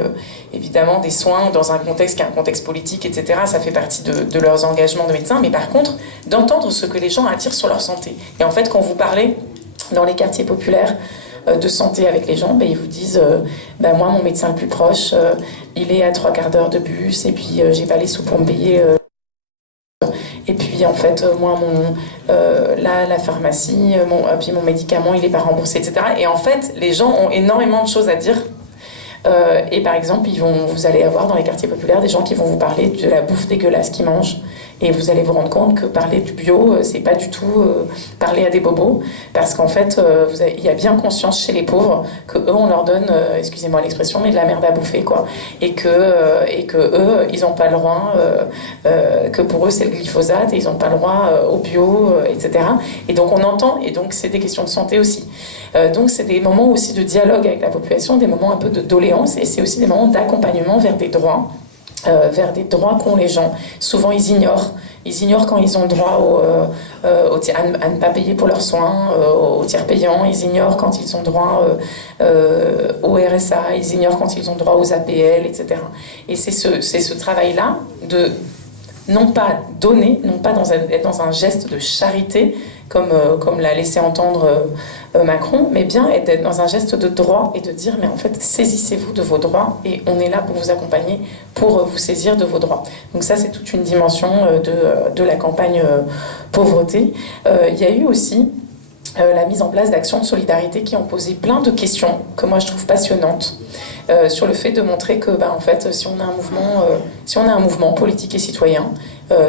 évidemment des soins dans un contexte qui est un contexte politique, etc. Ça fait partie de leurs engagements de médecins. Mais par contre, d'entendre ce que les gens attirent sur leur santé. Et en fait, quand vous parlez dans les quartiers populaires de santé avec les gens, ils vous disent moi, mon médecin le plus proche, il est à 3/4 d'heure de bus, et puis j'ai pas les sous pour me payer. Et puis puis en fait, moi, la pharmacie, puis mon médicament, il n'est pas remboursé, etc. Et en fait, les gens ont énormément de choses à dire. Et par exemple, vous allez avoir dans les quartiers populaires des gens qui vont vous parler de la bouffe dégueulasse qu'ils mangent. Et vous allez vous rendre compte que parler du bio, c'est pas du tout parler à des bobos, parce qu'en fait, il y a bien conscience chez les pauvres que eux, on leur donne, excusez-moi l'expression, mais de la merde à bouffer, quoi. Et que eux, ils n'ont pas le droit, que pour eux, c'est le glyphosate, et ils n'ont pas le droit au bio, etc. Et donc on entend, et donc c'est des questions de santé aussi. Donc c'est des moments aussi de dialogue avec la population, des moments un peu de doléance, et c'est aussi des moments d'accompagnement vers des droits. Vers des droits qu'ont les gens. Souvent, ils ignorent. Ils ignorent quand ils ont droit à ne pas payer pour leurs soins, au tiers payant. Ils ignorent quand ils ont droit au RSA. Ils ignorent quand ils ont droit aux APL, etc. Et c'est ce travail-là de non pas donner, non pas être dans un geste de charité, comme l'a laissé entendre Macron, mais bien être dans un geste de droit et de dire, mais en fait, saisissez-vous de vos droits et on est là pour vous accompagner, pour vous saisir de vos droits. Donc ça, c'est toute une dimension de la campagne pauvreté. Il y a eu aussi la mise en place d'actions de solidarité qui ont posé plein de questions que moi je trouve passionnantes sur le fait de montrer que en fait, si on a un mouvement politique et citoyen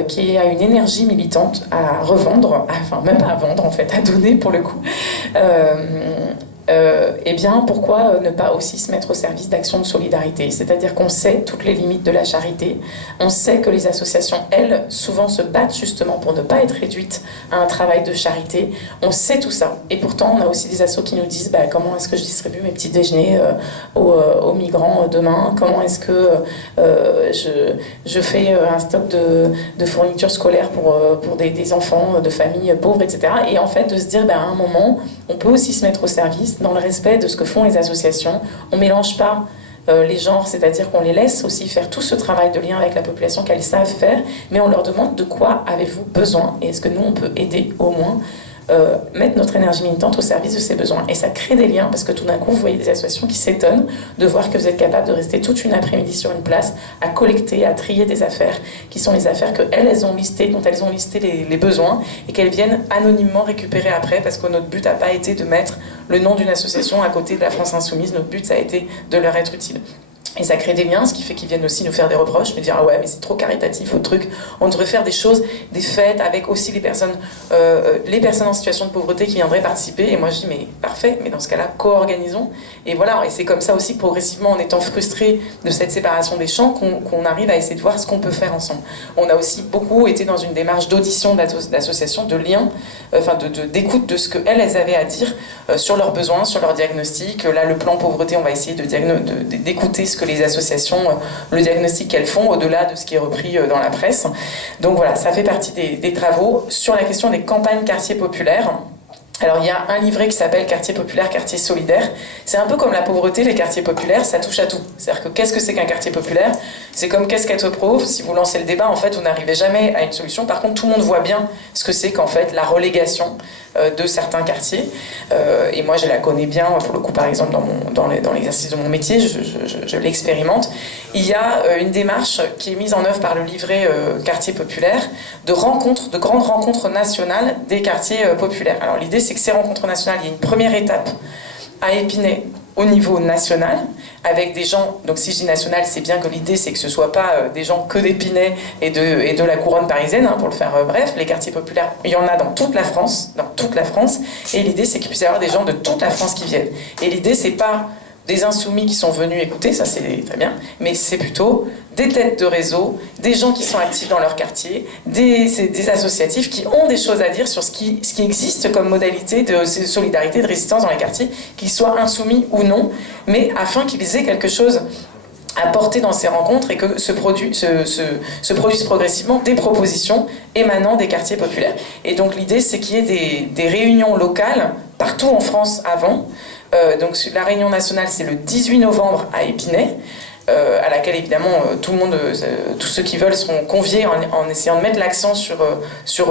qui a une énergie militante à revendre, enfin même pas à vendre en fait, à donner pour le coup, eh bien pourquoi ne pas aussi se mettre au service d'actions de solidarité? C'est-à-dire qu'on sait toutes les limites de la charité, on sait que les associations, elles, souvent se battent justement pour ne pas être réduites à un travail de charité, on sait tout ça. Et pourtant, on a aussi des assos qui nous disent comment est-ce que je distribue mes petits déjeuners aux migrants demain, comment est-ce que je fais un stock de fournitures scolaires pour des enfants de familles pauvres, etc. Et en fait, de se dire, à un moment, on peut aussi se mettre au service dans le respect de ce que font les associations. On ne mélange pas les genres, c'est-à-dire qu'on les laisse aussi faire tout ce travail de lien avec la population qu'elles savent faire, mais on leur demande de quoi avez-vous besoin et est-ce que nous, on peut aider au moins mettre notre énergie militante au service de ces besoins. Et ça crée des liens parce que tout d'un coup, vous voyez des associations qui s'étonnent de voir que vous êtes capable de rester toute une après-midi sur une place à collecter, à trier des affaires qui sont les affaires dont elles ont listé les besoins et qu'elles viennent anonymement récupérer après parce que notre but n'a pas été de mettre le nom d'une association à côté de la France Insoumise, notre but ça a été de leur être utile. Et ça crée des liens, ce qui fait qu'ils viennent aussi nous faire des reproches, nous dire « Ah ouais, mais c'est trop caritatif, votre truc. On devrait faire des choses, des fêtes, avec aussi les personnes en situation de pauvreté qui viendraient participer. » Et moi, je dis « Mais parfait, mais dans ce cas-là, co-organisons. » Et voilà, et c'est comme ça aussi, progressivement, en étant frustrés de cette séparation des champs, qu'on arrive à essayer de voir ce qu'on peut faire ensemble. On a aussi beaucoup été dans une démarche d'audition d'associations, de liens, d'écoute de ce qu'elles avaient à dire sur leurs besoins, sur leurs diagnostics. Là, le plan pauvreté, on va essayer d'écouter ce que les associations, le diagnostic qu'elles font, au-delà de ce qui est repris dans la presse. Donc voilà, ça fait partie des travaux. Sur la question des campagnes quartiers populaires, alors il y a un livret qui s'appelle Quartier populaire, quartier solidaire. C'est un peu comme la pauvreté, les quartiers populaires, ça touche à tout. C'est-à-dire que qu'est-ce que c'est qu'un quartier populaire? C'est comme qu'est-ce qu'être pauvre? Si vous lancez le débat, en fait, vous n'arrivez jamais à une solution. Par contre, tout le monde voit bien ce que c'est qu'en fait la relégation de certains quartiers. Et moi, je la connais bien, pour le coup, par exemple, dans l'exercice de mon métier, je l'expérimente. Il y a une démarche qui est mise en œuvre par le livret Quartier populaire de grandes rencontres nationales des quartiers populaires. Alors l'idée, c'est que ces rencontres nationales, il y a une première étape à Épinay au niveau national, avec des gens, donc si je dis national, c'est bien que l'idée c'est que ce ne soit pas des gens que d'Épinay et de la couronne parisienne, pour le faire bref. Les quartiers populaires, il y en a dans toute la France, et l'idée c'est qu'il puisse y avoir des gens de toute la France qui viennent. Et l'idée c'est pas des insoumis qui sont venus écouter, ça c'est très bien, mais c'est plutôt des têtes de réseau, des gens qui sont actifs dans leur quartier, des associatifs qui ont des choses à dire sur ce qui existe comme modalité de solidarité, de résistance dans les quartiers, qu'ils soient insoumis ou non, mais afin qu'ils aient quelque chose à porter dans ces rencontres et que se produisent progressivement des propositions émanant des quartiers populaires. Et donc l'idée c'est qu'il y ait des réunions locales partout en France avant. Donc la réunion nationale c'est le 18 novembre à Épinay, à laquelle évidemment tous ceux qui veulent seront conviés en essayant de mettre l'accent sur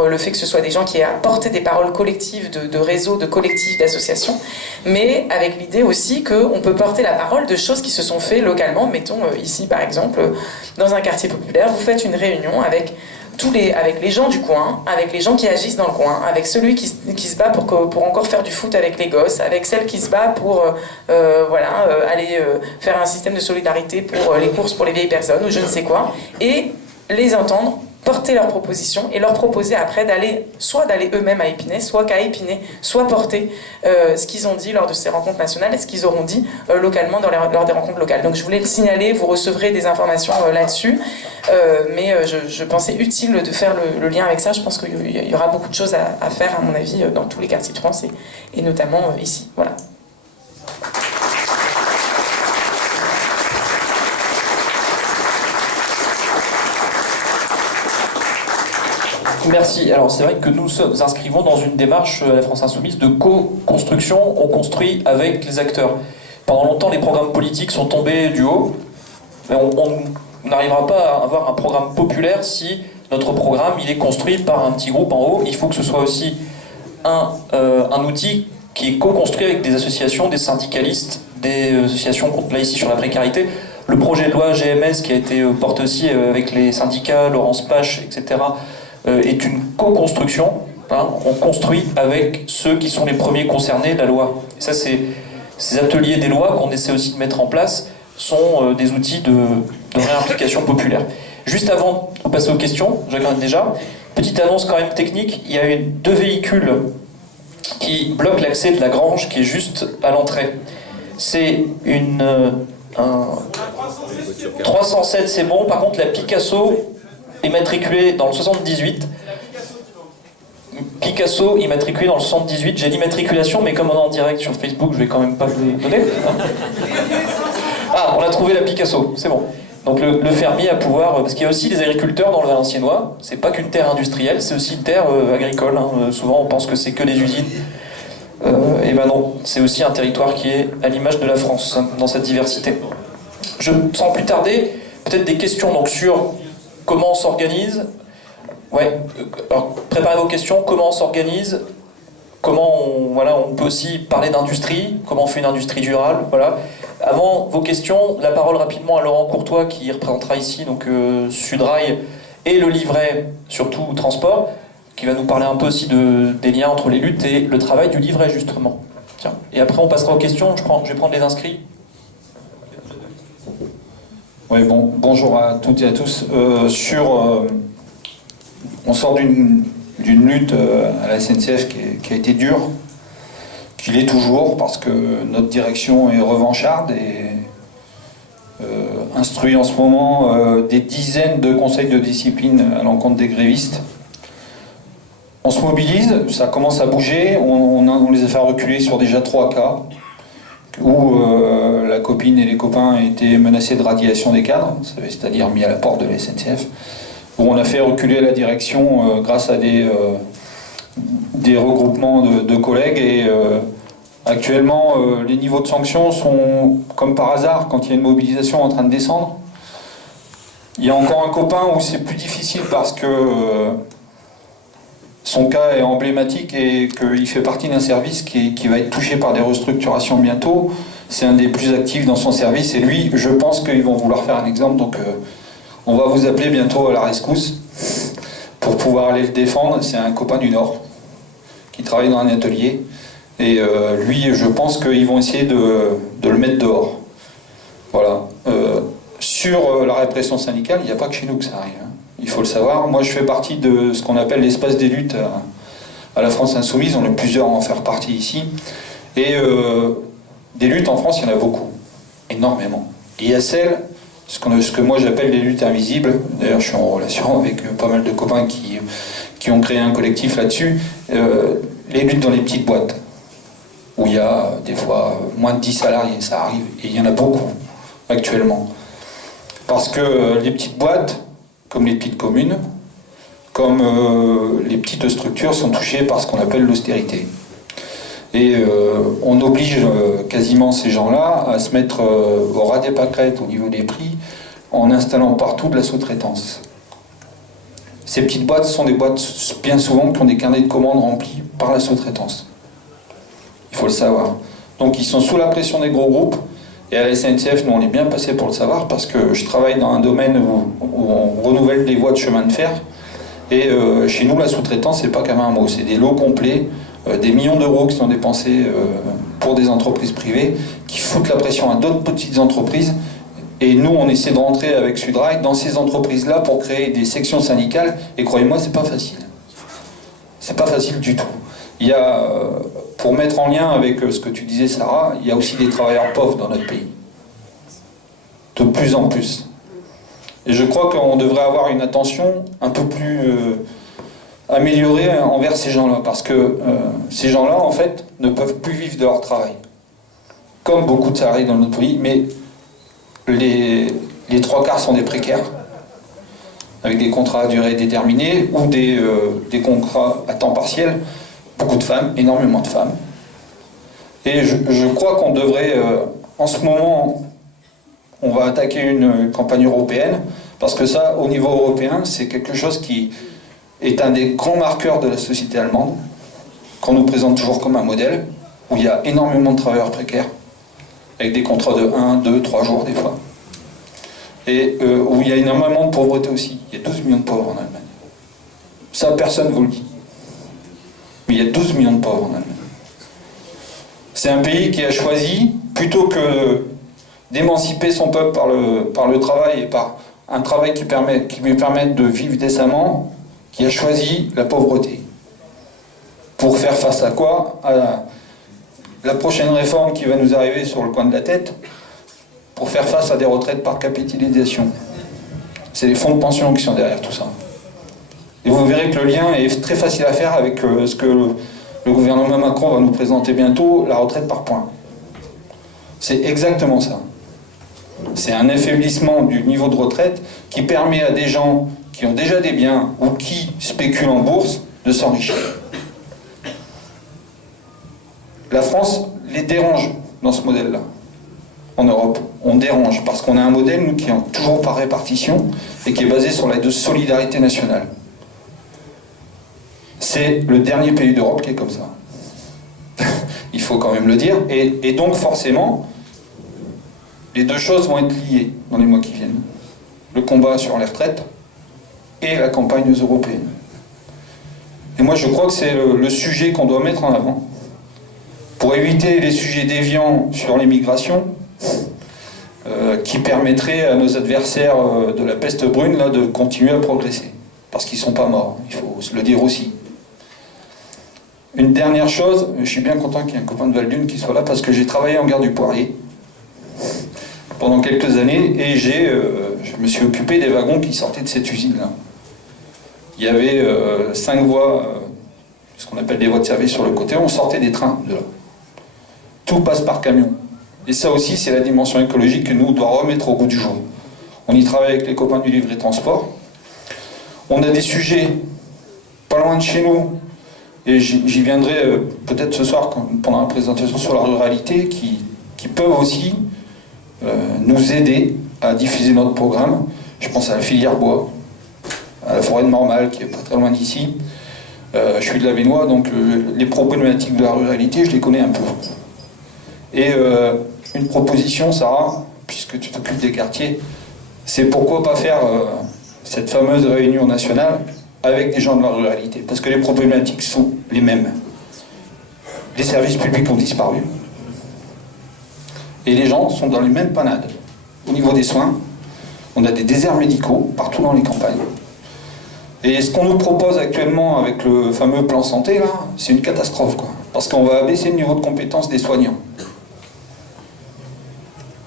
le fait que ce soit des gens qui aient apporté des paroles collectives de réseaux, de collectifs, d'associations, mais avec l'idée aussi qu'on peut porter la parole de choses qui se sont faites localement. Mettons ici par exemple, dans un quartier populaire, vous faites une réunion avec avec les gens du coin, avec les gens qui agissent dans le coin, avec celui qui se bat pour encore faire du foot avec les gosses, avec celle qui se bat pour aller faire un système de solidarité pour les courses pour les vieilles personnes ou je ne sais quoi, et les entendre porter leurs propositions et leur proposer après d'aller eux-mêmes à Épinay, soit qu'à Épinay, soit porter ce qu'ils ont dit lors de ces rencontres nationales et ce qu'ils auront dit localement lors des rencontres locales. Donc je voulais le signaler, vous recevrez des informations là-dessus, mais je pensais utile de faire le lien avec ça. Je pense qu'il y aura beaucoup de choses à faire, à mon avis, dans tous les quartiers de France et notamment ici. Voilà. Merci. Alors c'est vrai que nous nous inscrivons dans une démarche à la France Insoumise de co-construction. On construit avec les acteurs. Pendant longtemps, les programmes politiques sont tombés du haut, mais on n'arrivera pas à avoir un programme populaire si notre programme il est construit par un petit groupe en haut. Il faut que ce soit aussi un outil qui est co-construit avec des associations, des syndicalistes, des associations contre là ici sur la précarité. Le projet de loi GMS qui a été porté aussi avec les syndicats, Laurence Pache, etc., est une co-construction. Hein, on construit avec ceux qui sont les premiers concernés de la loi. Et ça, ces ateliers des lois qu'on essaie aussi de mettre en place sont des outils de réimplication populaire. Juste avant de passer aux questions, j'accorde déjà, petite annonce quand même technique, il y a eu 2 véhicules qui bloquent l'accès de la grange qui est juste à l'entrée. C'est un 307, c'est bon, par contre la Picasso immatriculé dans le 78. Picasso immatriculé dans le 78. J'ai l'immatriculation, mais comme on est en direct sur Facebook, je vais quand même pas vous donner. Ah, on a trouvé la Picasso, c'est bon. Donc le fermier à pouvoir, parce qu'il y a aussi des agriculteurs dans le Valenciennois. C'est pas qu'une terre industrielle, c'est aussi une terre agricole. Hein. Souvent, on pense que c'est que des usines. Et ben non, c'est aussi un territoire qui est à l'image de la France hein, dans cette diversité. Sans plus tarder, peut-être des questions donc sur comment on s'organise. Ouais, alors préparez vos questions, comment on s'organise, comment on peut aussi parler d'industrie, comment on fait une industrie durable, voilà. Avant vos questions, la parole rapidement à Laurent Courtois qui représentera ici donc Sudrail et le livret, surtout transport, qui va nous parler un peu aussi des liens entre les luttes et le travail du livret justement. Tiens. Et après on passera aux questions, je vais prendre les inscrits. Oui, bonjour à toutes et à tous. On sort d'une lutte à la SNCF qui a été dure, qui l'est toujours, parce que notre direction est revancharde et instruit en ce moment des dizaines de conseils de discipline à l'encontre des grévistes. On se mobilise, ça commence à bouger, on les a fait reculer sur déjà 3 cas. Où la copine et les copains étaient menacés de radiation des cadres, c'est-à-dire mis à la porte de la SNCF, où on a fait reculer la direction grâce à des regroupements de collègues. Et actuellement, les niveaux de sanctions sont, comme par hasard, quand il y a une mobilisation en train de descendre. Il y a encore un copain où c'est plus difficile parce que son cas est emblématique et qu'il fait partie d'un service qui va être touché par des restructurations bientôt. C'est un des plus actifs dans son service et lui, je pense qu'ils vont vouloir faire un exemple. Donc on va vous appeler bientôt à la rescousse pour pouvoir aller le défendre. C'est un copain du Nord qui travaille dans un atelier. Et lui, je pense qu'ils vont essayer de le mettre dehors. Voilà. Sur la répression syndicale, il n'y a pas que chez nous que ça arrive. Hein. Il faut le savoir. Moi, je fais partie de ce qu'on appelle l'espace des luttes à la France Insoumise. On est plusieurs à en faire partie ici. Et des luttes en France, il y en a beaucoup. Énormément. Et il y a celles, ce que moi j'appelle les luttes invisibles. D'ailleurs, je suis en relation avec pas mal de copains qui ont créé un collectif là-dessus. Les luttes dans les petites boîtes, où il y a des fois moins de 10 salariés, ça arrive. Et il y en a beaucoup, actuellement. Parce que les petites boîtes, comme les petites communes, comme les petites structures sont touchées par ce qu'on appelle l'austérité. Et on oblige quasiment ces gens-là à se mettre au ras des pâquerettes au niveau des prix en installant partout de la sous-traitance. Ces petites boîtes sont des boîtes bien souvent qui ont des carnets de commandes remplis par la sous-traitance. Il faut le savoir. Donc ils sont sous la pression des gros groupes. Et à la SNCF, nous on est bien passé pour le savoir parce que je travaille dans un domaine où on renouvelle des voies de chemin de fer Et chez nous, la sous-traitance, c'est pas qu'un mot, c'est des lots complets, des millions d'euros qui sont dépensés pour des entreprises privées, qui foutent la pression à d'autres petites entreprises. Et nous, on essaie de rentrer avec Sudrail dans ces entreprises-là pour créer des sections syndicales. Et croyez-moi, c'est pas facile. C'est pas facile du tout. Il y a, pour mettre en lien avec ce que tu disais, Sarah, il y a aussi des travailleurs pauvres dans notre pays. De plus en plus. Et je crois qu'on devrait avoir une attention un peu plus améliorée envers ces gens-là. Parce que ces gens-là, en fait, ne peuvent plus vivre de leur travail. Comme beaucoup de salariés dans notre pays, mais les 3/4 sont des précaires, avec des contrats à durée déterminée ou des contrats à temps partiel. Beaucoup de femmes, énormément de femmes. Et je crois qu'on devrait, en ce moment, on va attaquer une campagne européenne, parce que ça, au niveau européen, c'est quelque chose qui est un des grands marqueurs de la société allemande, qu'on nous présente toujours comme un modèle, où il y a énormément de travailleurs précaires, avec des contrats de 1, 2, 3 jours des fois, et où il y a énormément de pauvreté aussi. Il y a 12 millions de pauvres en Allemagne. Ça, personne ne vous le dit. Mais il y a 12 millions de pauvres en Allemagne. C'est un pays qui a choisi, plutôt que d'émanciper son peuple par le travail et par un travail qui lui permette de vivre décemment, qui a choisi la pauvreté. Pour faire face à quoi? À la prochaine réforme qui va nous arriver sur le coin de la tête, pour faire face à des retraites par capitalisation. C'est les fonds de pension qui sont derrière tout ça. Et vous verrez que le lien est très facile à faire avec ce que le gouvernement Macron va nous présenter bientôt, la retraite par points. C'est exactement ça. C'est un affaiblissement du niveau de retraite qui permet à des gens qui ont déjà des biens ou qui spéculent en bourse de s'enrichir. La France les dérange dans ce modèle-là. En Europe, on dérange parce qu'on a un modèle, nous, qui est toujours par répartition et qui est basé sur la solidarité nationale. C'est le dernier pays d'Europe qui est comme ça. Il faut quand même le dire. Et donc, forcément, les deux choses vont être liées dans les mois qui viennent. Le combat sur les retraites et la campagne européenne. Et moi, je crois que c'est le sujet qu'on doit mettre en avant pour éviter les sujets déviants sur l'immigration qui permettraient à nos adversaires de la peste brune là, de continuer à progresser. Parce qu'ils ne sont pas morts, il faut se le dire aussi. Une dernière chose, je suis bien content qu'il y ait un copain de Val-d'Une qui soit là parce que j'ai travaillé en gare du Poirier pendant quelques années et je me suis occupé des wagons qui sortaient de cette usine-là. Il y avait 5 voies, ce qu'on appelle des voies de service sur le côté, on sortait des trains de là. Tout passe par camion. Et ça aussi, c'est la dimension écologique que nous devons remettre au goût du jour. On y travaille avec les copains du livre et transport. On a des sujets pas loin de chez nous, et j'y viendrai peut-être ce soir pendant la présentation sur la ruralité, qui peuvent aussi nous aider à diffuser notre programme. Je pense à la filière bois, à la forêt de Mormal, qui est pas très loin d'ici. Je suis de la Vénois, donc les problématiques de la ruralité, je les connais un peu. Et une proposition, Sarah, puisque tu t'occupes des quartiers, c'est pourquoi pas faire cette fameuse réunion nationale avec des gens de la ruralité, parce que les problématiques sont les mêmes. Les services publics ont disparu. Et les gens sont dans les mêmes panades. Au niveau des soins, on a des déserts médicaux partout dans les campagnes. Et ce qu'on nous propose actuellement avec le fameux plan santé, là, c'est une catastrophe, quoi. Parce qu'on va abaisser le niveau de compétence des soignants.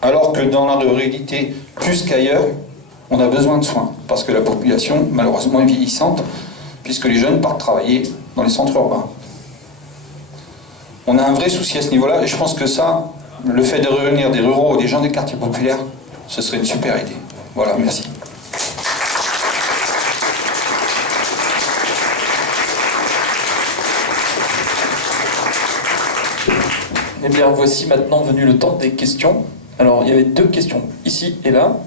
Alors que dans la ruralité, plus qu'ailleurs, on a besoin de soins, parce que la population, malheureusement, est vieillissante, puisque les jeunes partent travailler dans les centres urbains. On a un vrai souci à ce niveau-là, et je pense que ça, le fait de réunir des ruraux et des gens des quartiers populaires, ce serait une super idée. Voilà, merci. Eh bien, voici maintenant venu le temps des questions. Alors, il y avait 2 questions, ici et là.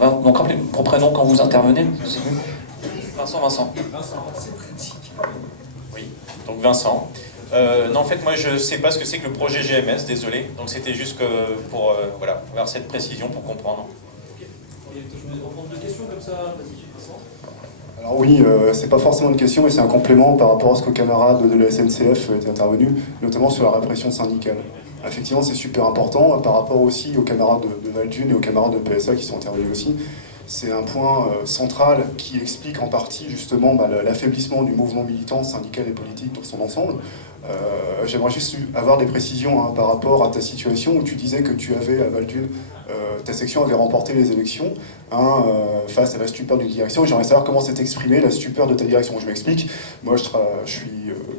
Donc, rappelez vos prénoms quand vous intervenez. Vincent. Vincent, oui, donc Vincent. Non, en fait, moi, je ne sais pas ce que c'est que le projet GMS, désolé. Donc, c'était juste pour voilà, avoir cette précision pour comprendre. Ok. Je vais reprendre 2 questions comme ça. Vas-y, Vincent. Alors oui, c'est pas forcément une question, mais c'est un complément par rapport à ce qu'aux camarades de la SNCF étaient intervenus, notamment sur la répression syndicale. Effectivement, c'est super important par rapport aussi aux camarades de Valdune et aux camarades de PSA qui sont intervenus aussi. C'est un point central qui explique en partie justement l'affaiblissement du mouvement militant, syndical et politique dans son ensemble. J'aimerais juste avoir des précisions par rapport à ta situation où tu disais que tu avais à Valdune, ta section avait remporté les élections face à la stupeur d'une direction. J'aimerais savoir comment s'est exprimée la stupeur de ta direction. Je m'explique. Moi, je suis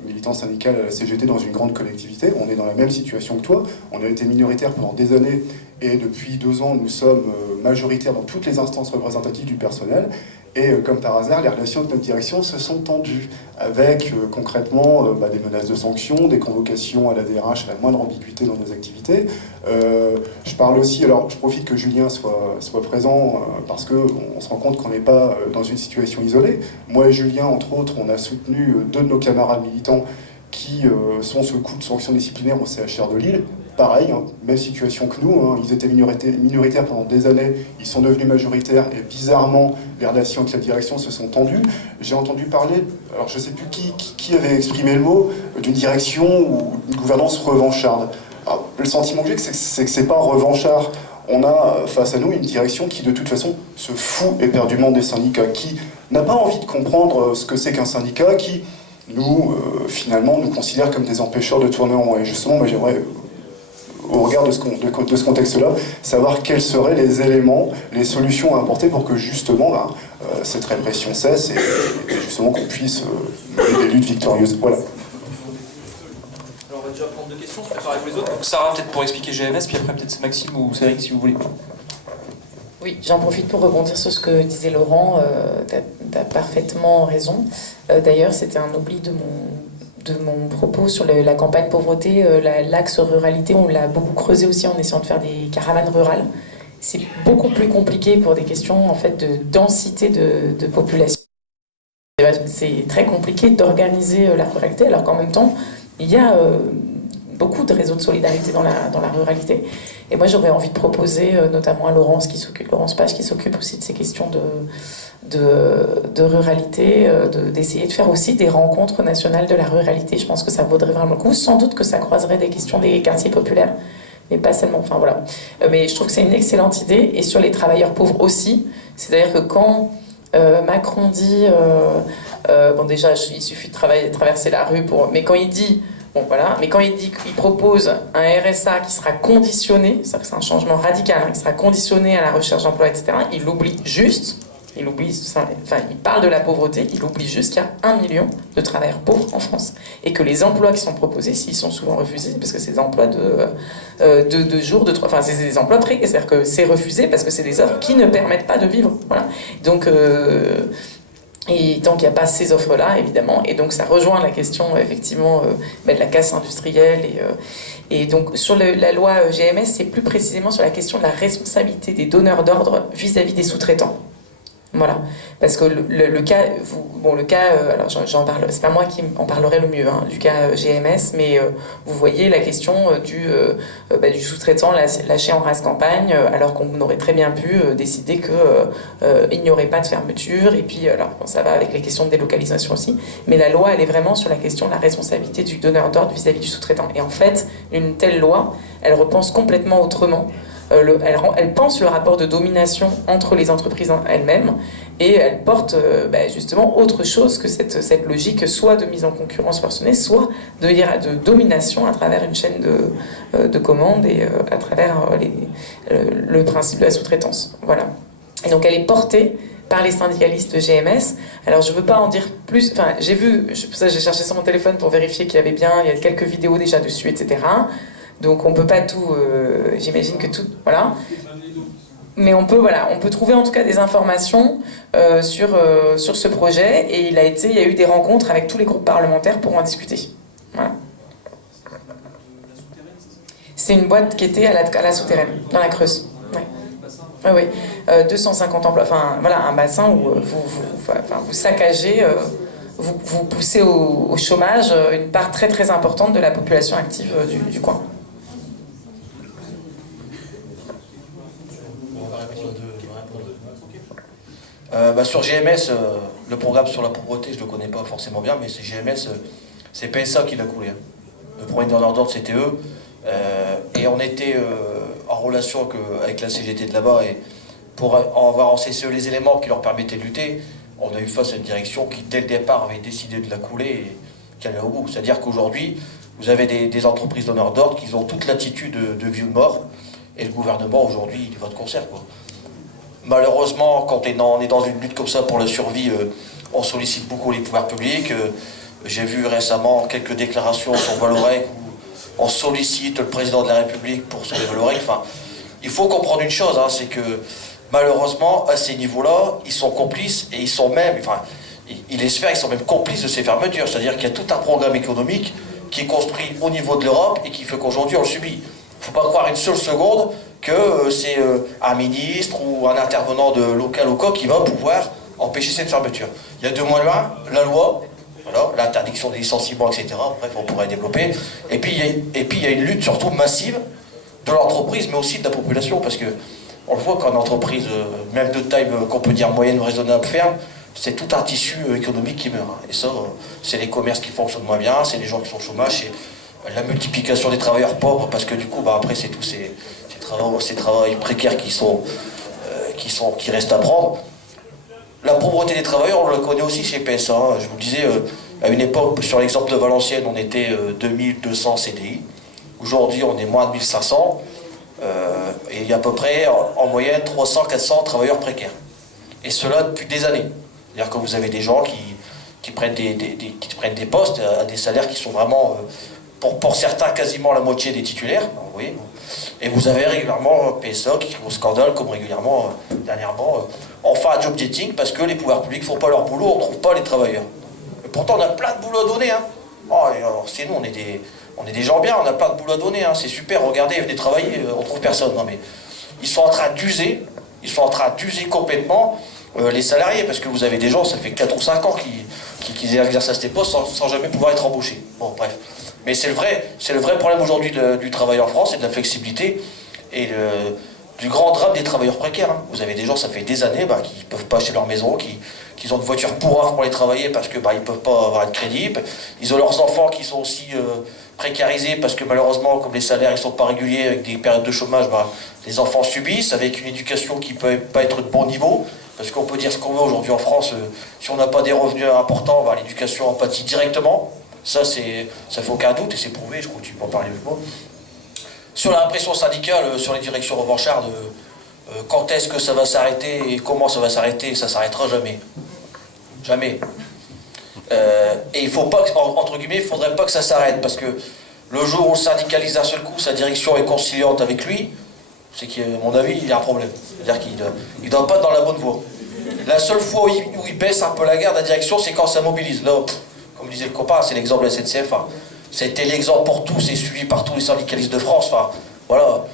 militant syndical à la CGT dans une grande collectivité. On est dans la même situation que toi. On a été minoritaire pendant des années et depuis 2 ans, nous sommes majoritaires dans toutes les instances représentatives du personnel. Et comme par hasard, les relations avec notre direction se sont tendues, avec concrètement des menaces de sanctions, des convocations à la DRH à la moindre ambiguïté dans nos activités. Je parle aussi, alors je profite que Julien soit présent, parce qu'on se rend compte qu'on n'est pas dans une situation isolée. Moi et Julien, entre autres, on a soutenu 2 de nos camarades militants qui sont sous le coup de sanctions disciplinaires au CHR de Lille. Pareil, même situation que nous, ils étaient minoritaires pendant des années, ils sont devenus majoritaires et bizarrement, les relations avec la direction se sont tendues. J'ai entendu parler, alors je ne sais plus qui avait exprimé le mot, d'une direction ou une gouvernance revancharde. Alors, le sentiment que j'ai, c'est que c'est pas revanchard. On a face à nous une direction qui de toute façon se fout éperdument des syndicats, qui n'a pas envie de comprendre ce que c'est qu'un syndicat, qui finalement nous considère comme des empêcheurs de tourner en rond. Et justement, moi j'aimerais, au regard de ce contexte-là, savoir quels seraient les éléments, les solutions à apporter pour que justement cette répression cesse et justement qu'on puisse mener des luttes victorieuses. Voilà. Alors on va déjà prendre 2 questions, je prépare avec les autres. Donc Sarah peut-être pour expliquer GMS, puis après peut-être Maxime ou Cédric si vous voulez. Oui, j'en profite pour rebondir sur ce que disait Laurent, t'as parfaitement raison. D'ailleurs, c'était un oubli de mon propos sur la campagne pauvreté, l'axe ruralité, on l'a beaucoup creusé aussi en essayant de faire des caravanes rurales. C'est beaucoup plus compliqué pour des questions en fait de densité de population. C'est très compliqué d'organiser la ruralité, alors qu'en même temps, il y a beaucoup de réseaux de solidarité dans la ruralité. Et moi, j'aurais envie de proposer, notamment à Laurence Page, qui s'occupe aussi de ces questions de ruralité, d'essayer de faire aussi des rencontres nationales de la ruralité. Je pense que ça vaudrait vraiment le coup. Sans doute que ça croiserait des questions des quartiers populaires, mais pas seulement. Enfin voilà. Mais je trouve que c'est une excellente idée. Et sur les travailleurs pauvres aussi. C'est-à-dire que quand Macron dit, bon déjà, il suffit de traverser la rue pour. Mais quand il dit. Bon, voilà. Mais quand il dit qu'il propose un RSA qui sera conditionné, c'est-à-dire que c'est un changement radical, qui sera conditionné à la recherche d'emploi, etc., il oublie juste, il parle de la pauvreté, il oublie juste qu'il y a 1 million de travailleurs pauvres en France. Et que les emplois qui sont proposés, s'ils sont souvent refusés, parce que c'est des emplois de jours, enfin, c'est des emplois précaires, c'est-à-dire que c'est refusé parce que c'est des offres qui ne permettent pas de vivre. Voilà. Donc, et tant qu'il n'y a pas ces offres-là, évidemment, et donc ça rejoint la question, effectivement, de la casse industrielle. Et donc, sur la loi GMS, c'est plus précisément sur la question de la responsabilité des donneurs d'ordre vis-à-vis des sous-traitants. Voilà, parce que le cas, alors j'en parle, c'est pas moi qui en parlerai le mieux, du cas GMS, mais vous voyez la question du sous-traitant lâché en rase campagne, alors qu'on aurait très bien pu décider qu'il n'y aurait pas de fermeture, et puis alors bon, ça va avec les questions de délocalisation aussi, mais la loi elle est vraiment sur la question de la responsabilité du donneur d'ordre vis-à-vis du sous-traitant. Et en fait, une telle loi, elle repense complètement autrement. Elle pense le rapport de domination entre les entreprises elles-mêmes et elle porte justement autre chose que cette logique soit de mise en concurrence forcenée, soit de domination à travers une chaîne de commandes et à travers le principe de la sous-traitance. Voilà. Et donc elle est portée par les syndicalistes de GMS. Alors je ne veux pas en dire plus, enfin j'ai cherché sur mon téléphone pour vérifier qu'il y avait bien, il y a quelques vidéos déjà dessus, etc. Donc on peut pas tout, j'imagine que tout, voilà. Mais on peut trouver en tout cas des informations sur ce projet et il y a eu des rencontres avec tous les groupes parlementaires pour en discuter. Voilà. C'est une boîte qui était à la souterraine, dans la Creuse. Ouais. Oui, 250 emplois, enfin voilà, un bassin où vous saccagez, vous poussez au chômage une part très très importante de la population active du coin. Sur GMS, le programme sur la pauvreté, je ne le connais pas forcément bien, mais c'est GMS, c'est PSA qui l'a coulé. Hein. Le premier donneur d'ordre, c'était eux. Et on était en relation avec la CGT de là-bas, et pour avoir en CCE les éléments qui leur permettaient de lutter, on a eu face à une direction qui, dès le départ, avait décidé de la couler et qui allait au bout. C'est-à-dire qu'aujourd'hui, vous avez des entreprises donneurs d'ordre qui ont toute l'attitude de vie ou de mort, et le gouvernement, aujourd'hui, il va de concert, quoi. Malheureusement, quand on est dans une lutte comme ça pour la survie, on sollicite beaucoup les pouvoirs publics. J'ai vu récemment quelques déclarations sur Valorec où on sollicite le président de la République pour sauver Valorec. Enfin, il faut comprendre une chose, hein, c'est que malheureusement, à ces niveaux-là, ils sont complices et ils sont même, enfin, ils espèrent, ils sont même complices de ces fermetures. C'est-à-dire qu'il y a tout un programme économique qui est construit au niveau de l'Europe et qui fait qu'aujourd'hui on le subit. Il ne faut pas croire une seule seconde que c'est un ministre ou un intervenant local ou quoi qui va pouvoir empêcher cette fermeture. Il y a deux mois loin, la loi, voilà, l'interdiction des licenciements, etc. Bref, on pourrait développer. Et puis il y a une lutte surtout massive de l'entreprise, mais aussi de la population, parce que on le voit qu'en entreprise, même de taille qu'on peut dire moyenne ou raisonnable, ferme, c'est tout un tissu économique qui meurt. Hein. Et ça, c'est les commerces qui fonctionnent moins bien, c'est les gens qui sont au chômage, c'est la multiplication des travailleurs pauvres, parce que du coup, après, c'est tous ces travaux précaires qui restent à prendre. La pauvreté des travailleurs, on la connaît aussi chez PSA. Hein. Je vous le disais, à une époque, sur l'exemple de Valenciennes, on était 2200 CDI. Aujourd'hui, on est moins de 1500. Et il y a à peu près, en moyenne, 300-400 travailleurs précaires. Et cela depuis des années. C'est-à-dire que vous avez des gens qui prennent des postes à des salaires qui sont vraiment, pour certains, quasiment la moitié des titulaires. Vous voyez. Et vous avez régulièrement PSA qui crie au scandale, comme régulièrement, dernièrement, on fait un job dating parce que les pouvoirs publics ne font pas leur boulot, on ne trouve pas les travailleurs. Et pourtant, on a plein de boulot à donner. Hein. C'est nous, on est des gens bien, on a plein de boulot à donner. Hein. C'est super, regardez, venez travailler, on ne trouve personne. Non, mais ils sont en train d'user complètement les salariés, parce que vous avez des gens, ça fait 4 ou 5 ans qu'ils exercent à ces postes sans jamais pouvoir être embauchés. Bon, bref. Mais c'est le vrai problème aujourd'hui du travail en France, et de la flexibilité, et du grand drame des travailleurs précaires. Hein. Vous avez des gens, ça fait des années, qui ne peuvent pas acheter leur maison, qui ont une voiture pourrave pour aller travailler parce que ils ne peuvent pas avoir de crédit. Ils ont leurs enfants qui sont aussi précarisés parce que malheureusement, comme les salaires ne sont pas réguliers avec des périodes de chômage, les enfants subissent avec une éducation qui ne peut pas être de bon niveau. Parce qu'on peut dire ce qu'on veut aujourd'hui en France, si on n'a pas des revenus importants, l'éducation en pâtit directement. Ça fait aucun doute et c'est prouvé, je crois que tu peux en parler avec moi. Sur la répression syndicale, sur les directions revanchardes, quand est-ce que ça va s'arrêter et comment ça va s'arrêter, ça s'arrêtera jamais. Jamais. Et il faut pas, entre guillemets, il ne faudrait pas que ça s'arrête, parce que le jour où le syndicaliste d'un seul coup, sa direction est conciliante avec lui, c'est qu'à mon avis, il y a un problème. C'est-à-dire qu'il ne doit pas être dans la bonne voie. La seule fois où il baisse un peu la garde, la direction, c'est quand ça mobilise. Là, comme disait le copain, c'est l'exemple de la SNCF. Hein. C'était l'exemple pour tous et suivi par tous les syndicalistes de France. Enfin, voilà,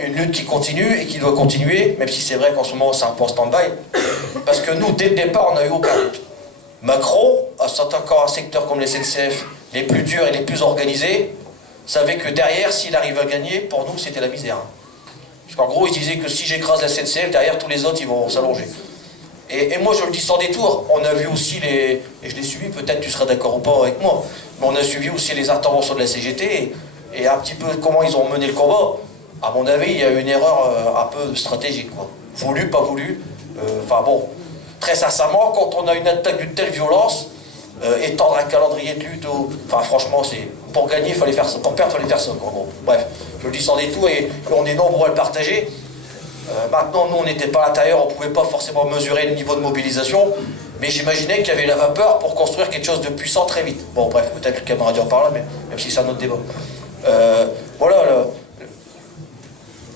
une lutte qui continue et qui doit continuer, même si c'est vrai qu'en ce moment, c'est un peu en stand-by. Parce que nous, dès le départ, on n'a eu aucun doute. Macron, en s'attaquant à un secteur comme la SNCF, les plus durs et les plus organisés, savait que derrière, s'il arrive à gagner, pour nous, c'était la misère. Hein. Parce qu'en gros, il disait que si j'écrase la SNCF, derrière, tous les autres, ils vont s'allonger. Et moi, je le dis sans détour, on a vu aussi et je l'ai suivi, peut-être tu seras d'accord ou pas avec moi, mais on a suivi aussi les interventions de la CGT et un petit peu comment ils ont mené le combat. À mon avis, il y a eu une erreur un peu stratégique, quoi. Voulu, pas voulu. Très sincèrement, quand on a une attaque d'une telle violence, étendre un calendrier de lutte, franchement, c'est pour gagner, il fallait faire ça, pour perdre, il fallait faire ça. Bon, bref, je le dis sans détour et on est nombreux à le partager. Maintenant, nous, on n'était pas à l'intérieur, on ne pouvait pas forcément mesurer le niveau de mobilisation, mais j'imaginais qu'il y avait la vapeur pour construire quelque chose de puissant très vite. Bon, bref, peut-être le camarade en parle, mais même si c'est un autre débat.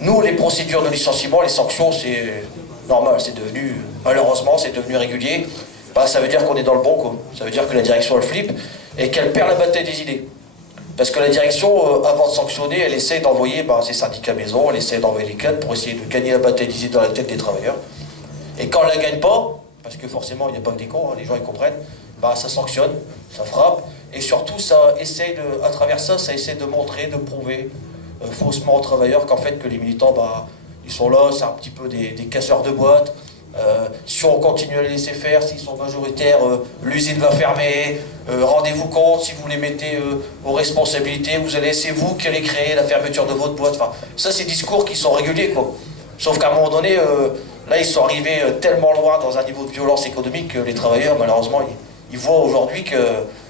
Nous, les procédures de licenciement, les sanctions, c'est normal, c'est devenu, malheureusement, c'est devenu régulier. Ça veut dire qu'on est dans le bon, quoi. Ça veut dire que la direction, elle flippe et qu'elle perd la bataille des idées. Parce que la direction, avant de sanctionner, elle essaie d'envoyer ses syndicats maison, elle essaie d'envoyer les cadres pour essayer de gagner la bataille des idées dans la tête des travailleurs. Et quand elle ne la gagne pas, parce que forcément, il n'y a pas que des cons, hein, les gens ils comprennent, ça sanctionne, ça frappe, et surtout, ça essaie à travers ça essaie de montrer, de prouver faussement aux travailleurs qu'en fait, que les militants, ils sont là, c'est un petit peu des casseurs de boîtes, si on continue à les laisser faire, s'ils sont majoritaires, l'usine va fermer, rendez-vous compte, si vous les mettez aux responsabilités, c'est vous qui allez créer la fermeture de votre boîte. Enfin, ça, c'est des discours qui sont réguliers, quoi. Sauf qu'à un moment donné, là, ils sont arrivés tellement loin dans un niveau de violence économique que les travailleurs, malheureusement, ils voient aujourd'hui que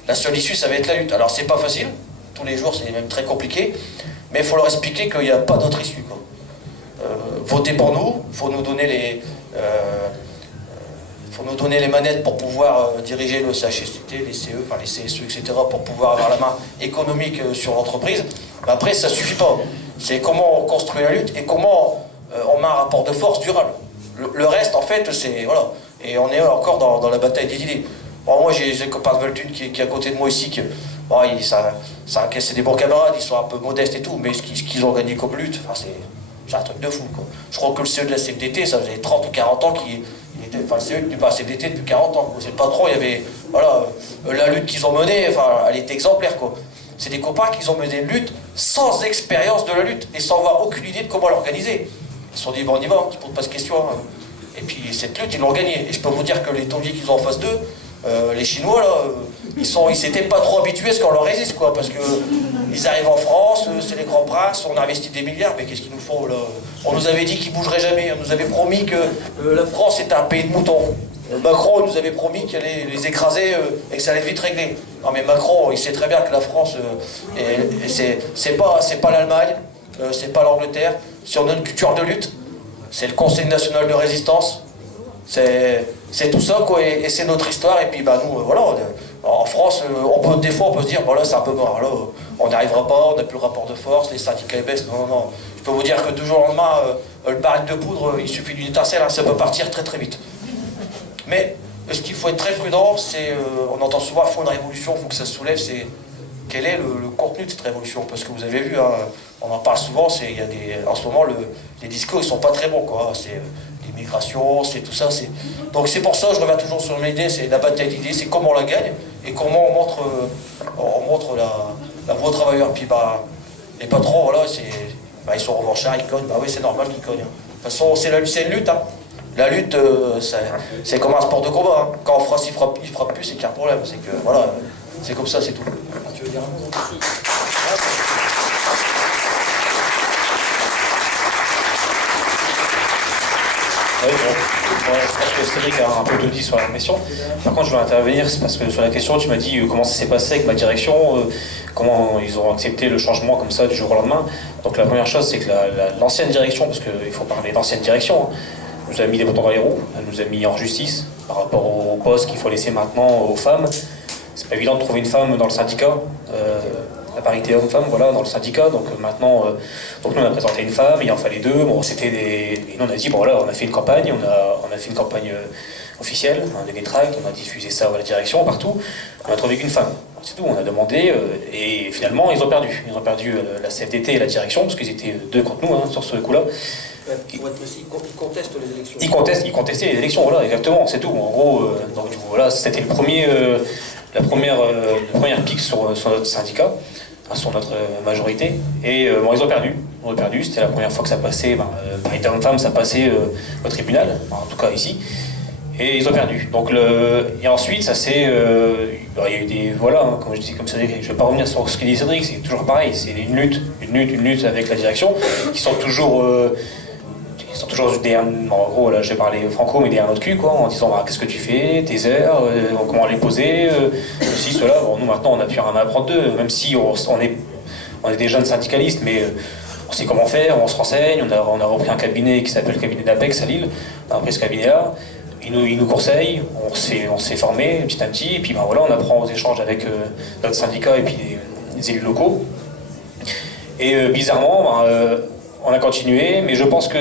la seule issue, ça va être la lutte. Alors, c'est pas facile, tous les jours, c'est même très compliqué, mais il faut leur expliquer qu'il n'y a pas d'autre issue, quoi. Votez pour nous, il faut nous donner les manettes pour pouvoir diriger le CHSCT, les CE, enfin les CSE, etc., pour pouvoir avoir la main économique sur l'entreprise. Mais après, ça ne suffit pas. C'est comment on construit la lutte et comment on met un rapport de force durable. Le reste, en fait, c'est... Voilà. Et on est encore dans la bataille des idées. Bon, moi, j'ai des copains de Valtune qui est à côté de moi ici, bon, c'est des bons camarades, ils sont un peu modestes et tout, mais ce qu'ils ont gagné comme lutte, enfin, c'est un truc de fou, quoi. Je crois que le CE de la CFDT, ça faisait 30 ou 40 ans le CE du CFDT depuis 40 ans. C'est le patron, il y avait, voilà, la lutte qu'ils ont menée, enfin, elle était exemplaire, quoi. C'est des copains qui ont mené une lutte sans expérience de la lutte et sans avoir aucune idée de comment l'organiser. Ils se sont dit, bon, on y va, on ne se pose pas de questions. Hein. Et puis cette lutte, ils l'ont gagnée. Et je peux vous dire que les tauliers qu'ils ont en face d'eux, les Chinois, là, ils s'étaient pas trop habitués à ce qu'on leur résiste, quoi, parce que ils arrivent en France, c'est les grands princes, on a investi des milliards, mais qu'est-ce qu'ils nous font, là? On nous avait dit qu'ils bougeraient jamais, on nous avait promis que la France était un pays de moutons. Macron nous avait promis qu'il allait les écraser et que ça allait vite régler. Non mais Macron, il sait très bien que la France, c'est pas l'Allemagne, c'est pas l'Angleterre. Si on a une culture de lutte, c'est le Conseil national de résistance. C'est tout ça, quoi, et c'est notre histoire. Et puis bah nous, voilà, en France, des fois on peut se dire, bon là c'est un peu mort, là on n'y arrivera pas, on n'a plus le rapport de force, les syndicats baissent. Non, non, non. Je peux vous dire que du jour au lendemain, le baril de poudre, il suffit d'une étincelle, hein, ça peut partir très très vite. Mais ce qu'il faut être très prudent, c'est, on entend souvent, il faut une révolution, il faut que ça se soulève, c'est quel est le contenu de cette révolution? Parce que vous avez vu, hein, on en parle souvent, en ce moment, les discours ils sont pas très bons, quoi. C'est l'immigration, c'est tout ça. Donc c'est pour ça, je reviens toujours sur l'idée, c'est la bataille d'idées, c'est comment on la gagne et comment on montre la voie aux travailleurs. Puis bah, les patrons, voilà, ils sont revanchards, ils cognent, bah oui, c'est normal qu'ils cognent. Hein. De toute façon, c'est une lutte, hein. La lutte, c'est comme un sport de combat. Hein. Quand en France il frappe plus, c'est qu'il y a un problème. C'est que voilà, c'est comme ça, c'est tout. Tu veux dire un mot? Oui, bon, je pense que Cédric a un peu tout dit sur la question. Par contre, je veux intervenir, c'est parce que sur la question, tu m'as dit comment ça s'est passé avec ma direction, comment ils ont accepté le changement comme ça du jour au lendemain. Donc la première chose, c'est que l'ancienne direction, parce qu'il faut parler d'ancienne direction, hein, nous a mis des bâtons dans les roues, elle nous a mis en justice par rapport au poste qu'il faut laisser maintenant aux femmes. C'est pas évident de trouver une femme dans le syndicat, la parité homme-femme, voilà, dans le syndicat. Donc maintenant, donc nous on a présenté une femme, il en fallait deux. Bon, et nous on a dit, bon voilà, on a fait une campagne, on a fait une campagne officielle, on a donné des tracts, on a diffusé ça à la direction, partout. On a trouvé qu'une femme. C'est tout, on a demandé, et finalement ils ont perdu. Ils ont perdu la CFDT et la direction, parce qu'ils étaient deux contre nous, hein, sur ce coup-là. Pour être précis, ils contestent les élections. Ils contestaient les élections, voilà, exactement, c'est tout. En gros, donc du coup, voilà, c'était la première pique sur notre syndicat, sur notre majorité, et bon, ils ont perdu, c'était la première fois que ça passait, parité homme-femme, ça passait au tribunal, en tout cas ici, et ils ont perdu. Donc et ensuite, ça s'est, il y a eu des, voilà, hein, comme je disais, comme Cédric, je ne vais pas revenir sur ce qu'il dit Cédric, c'est toujours pareil, c'est une lutte avec la direction, qui sont toujours derrière, en gros, là j'ai parlé franco, mais derrière notre cul, quoi, en disant qu'est-ce que tu fais, tes heures, comment les poser, ceci, cela. Bon, nous maintenant on n'a plus rien à apprendre d'eux, même si on est des jeunes syndicalistes, mais on sait comment faire, on se renseigne, on a repris un cabinet qui s'appelle le cabinet d'Apex à Lille, on a repris ce cabinet-là, ils nous conseillent, on se fait former petit à petit, et puis voilà, on apprend aux échanges avec notre syndicat et puis les élus locaux. Et bizarrement, on a continué, mais je pense que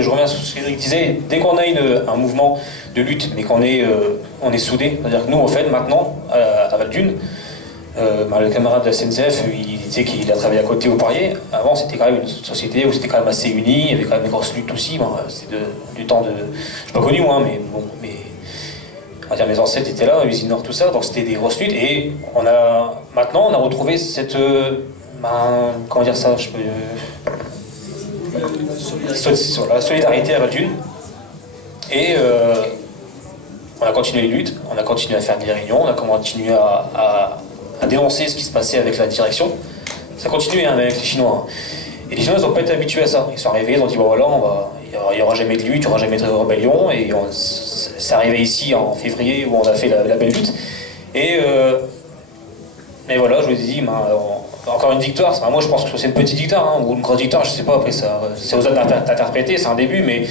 je reviens sur ce que Cédric disait, dès qu'on a un mouvement de lutte, mais qu'on est soudés, c'est-à-dire que nous, en fait, maintenant, à Valtune, le camarade de la SNCF, il disait qu'il a travaillé à côté au Poirier. Avant, c'était quand même une société où c'était quand même assez uni, il y avait quand même des grosses luttes aussi. C'est du temps de... Je suis pas connu, moi, mais bon, on va dire mes ancêtres étaient là, l'usine Nord, tout ça, donc c'était des grosses luttes. Et maintenant, on a retrouvé cette... comment dire ça, je peux... la solidarité à Valtune. Et on a continué les luttes, on a continué à faire des réunions, on a continué à dénoncer ce qui se passait avec la direction. Ça continue hein, avec les Chinois. Hein. Et les Chinois n'ont pas été habitués à ça. Ils sont arrivés, ils ont dit bon voilà, il n'y aura jamais de lutte, il n'y aura jamais de rébellion. Et c'est arrivé ici en février où on a fait la belle lutte. Et voilà, je vous ai dit, encore une victoire. Moi je pense que c'est une petite victoire hein, ou une grosse victoire, je sais pas, après c'est aux autres d'interpréter, c'est un début, mais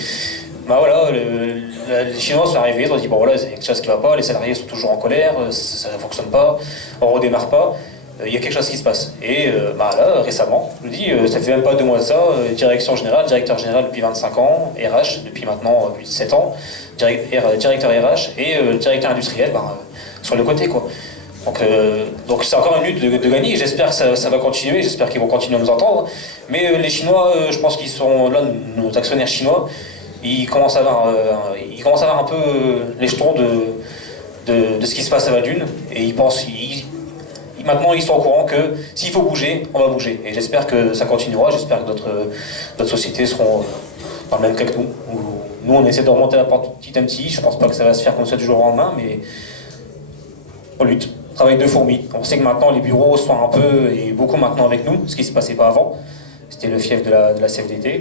voilà, les Chinois sont arrivés, ils ont dit bon voilà, il y a quelque chose qui ne va pas, les salariés sont toujours en colère, ça ne fonctionne pas, on ne redémarre pas. Il y a quelque chose qui se passe. Et là, récemment, je vous dis, ça fait même pas 2 mois de ça, direction générale, directeur général depuis 25 ans, RH depuis maintenant 7 ans, directeur RH et directeur industriel sur le côté quoi. Donc c'est encore une lutte de gagner, j'espère que ça va continuer, j'espère qu'ils vont continuer à nous entendre. Mais les Chinois, je pense qu'ils sont là, nos actionnaires chinois, ils commencent à avoir un peu les jetons de ce qui se passe à Val-d'Une, et ils pensent... Maintenant, ils sont au courant que s'il faut bouger, on va bouger. Et j'espère que ça continuera, j'espère que d'autres sociétés seront dans le même cas que nous. Nous, on essaie de remonter la porte petit à petit, je pense pas que ça va se faire comme ça du jour au lendemain, mais on lutte. Travail de fourmi. On sait que maintenant, les bureaux sont un peu, et beaucoup maintenant avec nous, ce qui ne se passait pas avant. C'était le fief de la CFDT.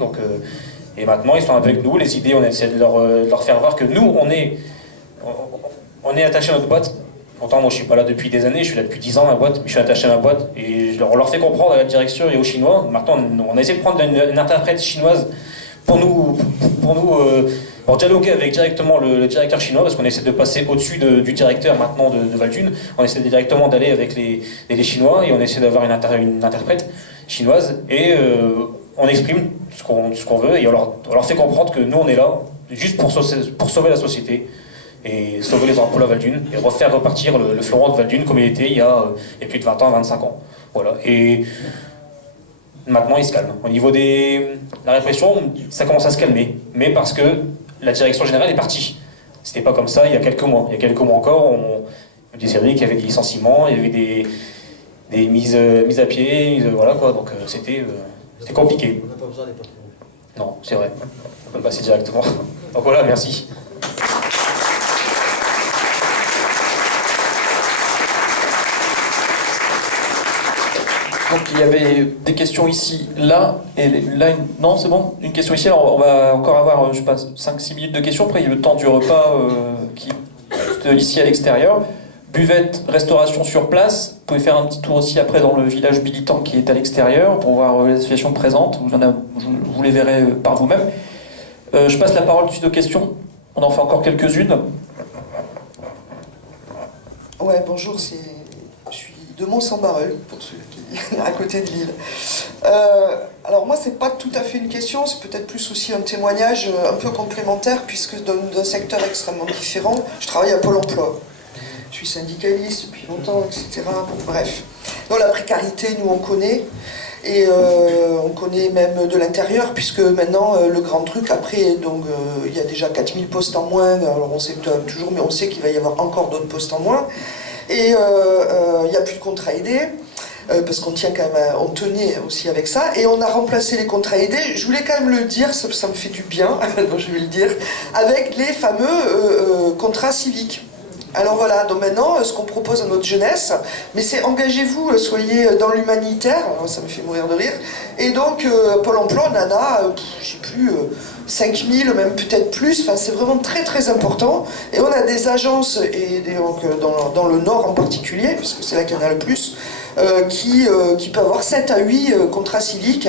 Et maintenant, ils sont avec nous. Les idées, on essaie de leur faire voir que nous, on est attachés à notre boîte. Pourtant, moi, je suis pas là depuis des années, je suis là depuis 10 ans, ma boîte, je suis attaché à ma boîte, et on leur fait comprendre à la direction et aux Chinois. Maintenant, on a essayé de prendre une interprète chinoise pour dialoguer avec directement le directeur chinois, parce qu'on essaie de passer au-dessus du directeur maintenant de Val-d'Une. On essaie directement d'aller avec les Chinois, et on essaie d'avoir une interprète chinoise, et on exprime ce qu'on veut, et on leur fait comprendre que nous, on est là, juste pour sauver la société, et sauver les emplois à Val-d'Une, et refaire repartir le fleuron de Val-d'Une comme il était il y a plus de 20 ans, 25 ans. Voilà. Et maintenant, il se calme. Au niveau de la répression, ça commence à se calmer, mais parce que la direction générale est partie. C'était pas comme ça il y a quelques mois. Il y a quelques mois encore, on disait qu'il y avait des licenciements, il y avait des mises à pied, voilà quoi, donc c'était compliqué. On n'a pas besoin des patrons. Non, c'est vrai. On peut passer directement. Donc voilà, merci. Donc il y avait des questions ici, là, et là, non c'est bon, une question ici, alors on va encore avoir, je sais pas, 5-6 minutes de questions, après il y a le temps du repas qui est ici à l'extérieur. Buvette, restauration sur place, vous pouvez faire un petit tour aussi après dans le village militant qui est à l'extérieur pour voir les associations présentes, vous les verrez par vous-même. Je passe la parole tout de suite aux questions, on en fait encore quelques-unes. Ouais, bonjour, je suis de Mont-Saint-Barreul, pour ceux qui à côté de Lille. Alors moi, c'est pas tout à fait une question, c'est peut-être plus aussi un témoignage un peu complémentaire, puisque d'un secteur extrêmement différent, je travaille à Pôle emploi. Je suis syndicaliste depuis longtemps, etc. Bon, bref. Donc la précarité, nous on connaît, et on connaît même de l'intérieur, puisque maintenant le grand truc, après, donc il y a déjà 4000 postes en moins, alors on sait toujours, mais on sait qu'il va y avoir encore d'autres postes en moins. Et il n'y a plus de contrats aidés, parce qu'on tient quand même, on tenait aussi avec ça, et on a remplacé les contrats aidés, je voulais quand même le dire, ça me fait du bien, donc je vais le dire, avec les fameux contrats civiques. Alors voilà, donc maintenant, ce qu'on propose à notre jeunesse, mais c'est engagez-vous, soyez dans l'humanitaire, ça me fait mourir de rire, et donc Pôle emploi, on en a, je sais plus, 5000, même peut-être plus, enfin c'est vraiment très très important, et on a des agences, et donc, dans le Nord en particulier, puisque c'est là qu'il y en a le plus, qui peut avoir 7 à 8 contrats civiques,